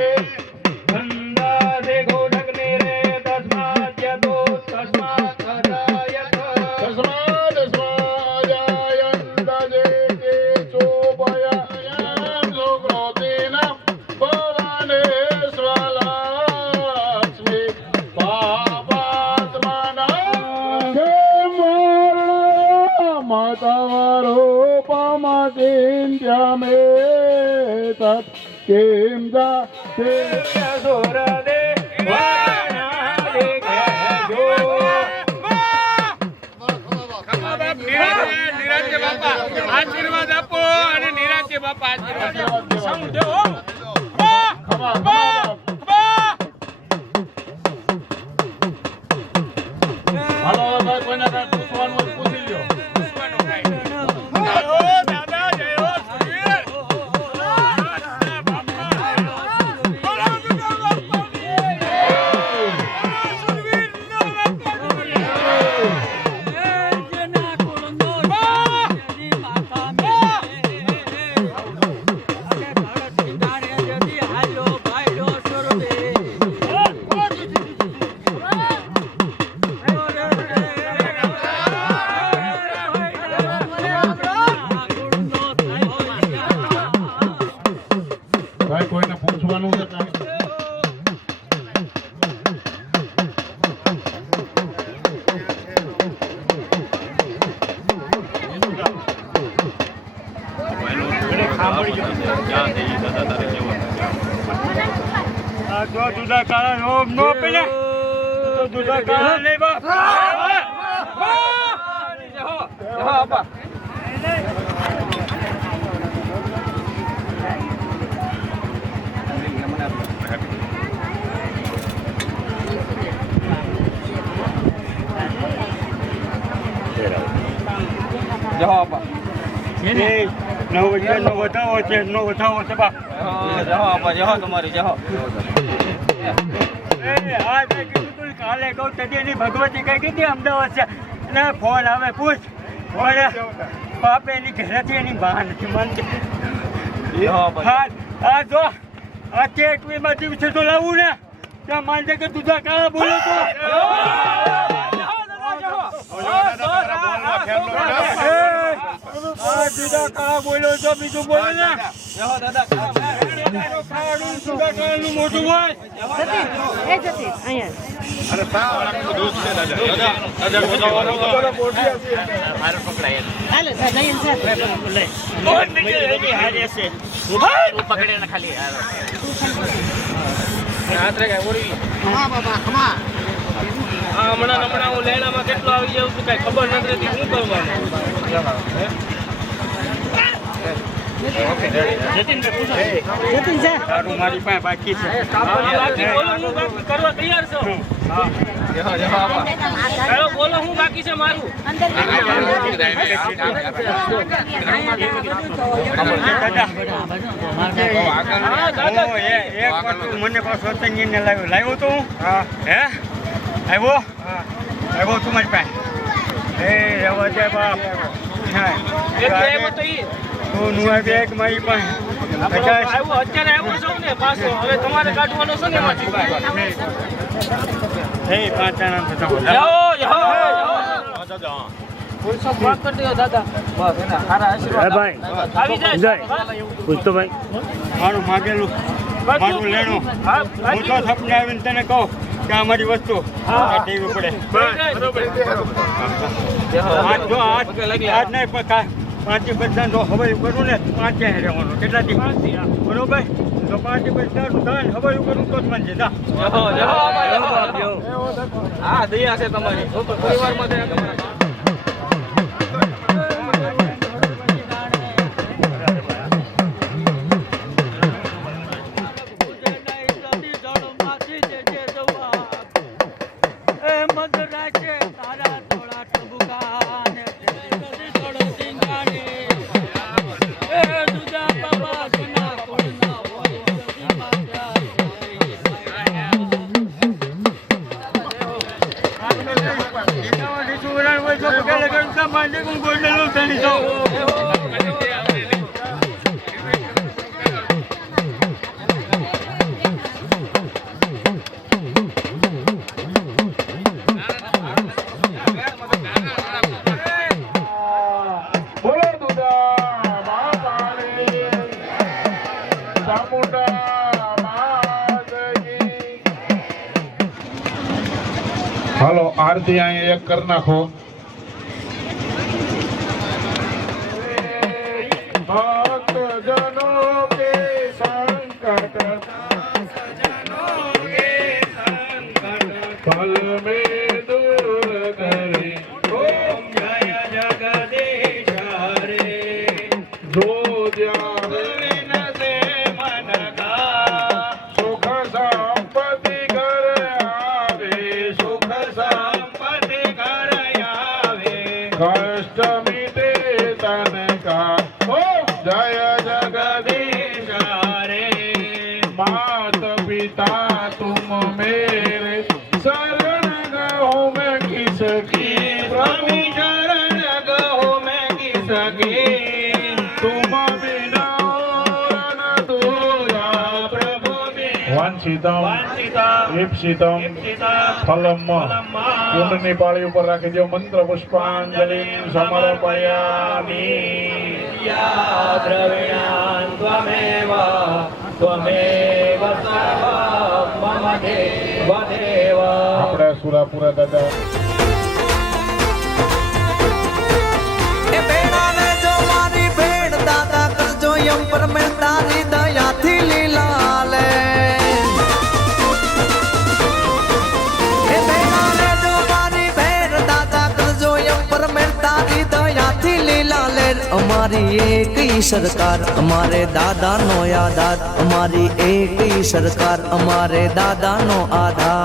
ગંધાદે ગોઢગ્નિરે તસ્માत् યતો તસ્માत् અજાયત તસ્માत् સ્વાજાયન્ત જે કે ચોપયં સુકૃતિન ભવને સ્વલક્ષ્મી પાપાત્મના કે મતવરૂપમતિન્દ્યમે તત્ કિમ જા તે સુરદે વાનાદે જો નિરાજ્ય બાપા આશીર્વાદ આપો અને નિરાજ્ય બાપા આશીર્વાદ સમજો હાલો ભાઈ કોઈને કાંઈ પૂછવાનું હોય પૂછી લ્યો દાદા જય હો સુરવીર ભાઈ કોઈને પૂછવાનું છે કાંઈ જો જુદા કાળા નો પેલા જુદા કાળા નહીં બાપ કાલે કહું તેની ભગવતી કઈ કીધી અમદાવાદ છે ને ફોન આવે પૂછ બાપે એની ઘરેથી એની બહાર નથી માનતી આ જો આ ચેકવી માં દિવસે તો લાવું ને ત્યાં માનજે કે તુજા કાળા બોલો તો જુદા કાળા બોલો તો બીજું બોલો ને મોટું હોય હમણાં હું લેણામાં કેટલો આવી જાઉં છું કઈ ખબર નથી રહેતી શું કરવાનું મારી પાસે બાકી છે કરવા તૈયાર છો બોલો હું બાકી છે મારું મને પાછો ને લાવ્યો તો હે આવ્યો તું મારી પાસે એ રહેવા દે બાપ તું નુઆ બેગ મારી પાસે અત્યારે આવ્યો છું ને પાછો હવે તમારે કાઢવાનો છે ને એમાંથી એ 5 જણા મારું માગેલું મારું લેણું હું તો સપને આવીને તને કહું કે અમારી વસ્તુ દેવી પડે આજ નહીં પાંચી બધા તો હવે કરું ને 5 રહેવાનું કેટલાથી બરોબર તો 5 બધા હવે કરું તો જ મને હા દયા છે તમારી પરિવારમાં હાલો આરતી અહીંયા એક કરી નાખો ભક્તજનો કે સંકટ ફલ મે દૂર કરે ઓમ જય જગદીશ હરે જો જાવે નસે મન કા સુખ સંપત્તિ ઘર આવે સુખ સંપત્તિ ઘર આવે કષ્ટ મિટે તન કા ઓમ જય જગદીશ હરે मात पिता तुम मेरे शरण गहो मैं किसकी प्रभु शरण गहो मैं किसकी तुम बिना और न दूजा प्रभु वांछितम ईप्सितम फलम कुंडनी पाળી ઉપર રાખી દો મંત્ર પુષ્પાંજલિ સમર્પયામિ યા દ્રવિણાન ત્વમેવ ત્વમેવ સર્વં મમ દેવ આપણે સુરાપુરા દાદા એ બેડાને જો મારી ભેડ દાદા કરજો એમ પર મેં તારી દયાથી લીલા લે એ બેડાને જો મારી ભેડ દાદા કરજો એમ પર મેં તારી દયાથી લીલા લે અમારી એક સરકાર અમારે દાદાનો આધાર અમારી એક સરકાર અમારે દાદાનો આધાર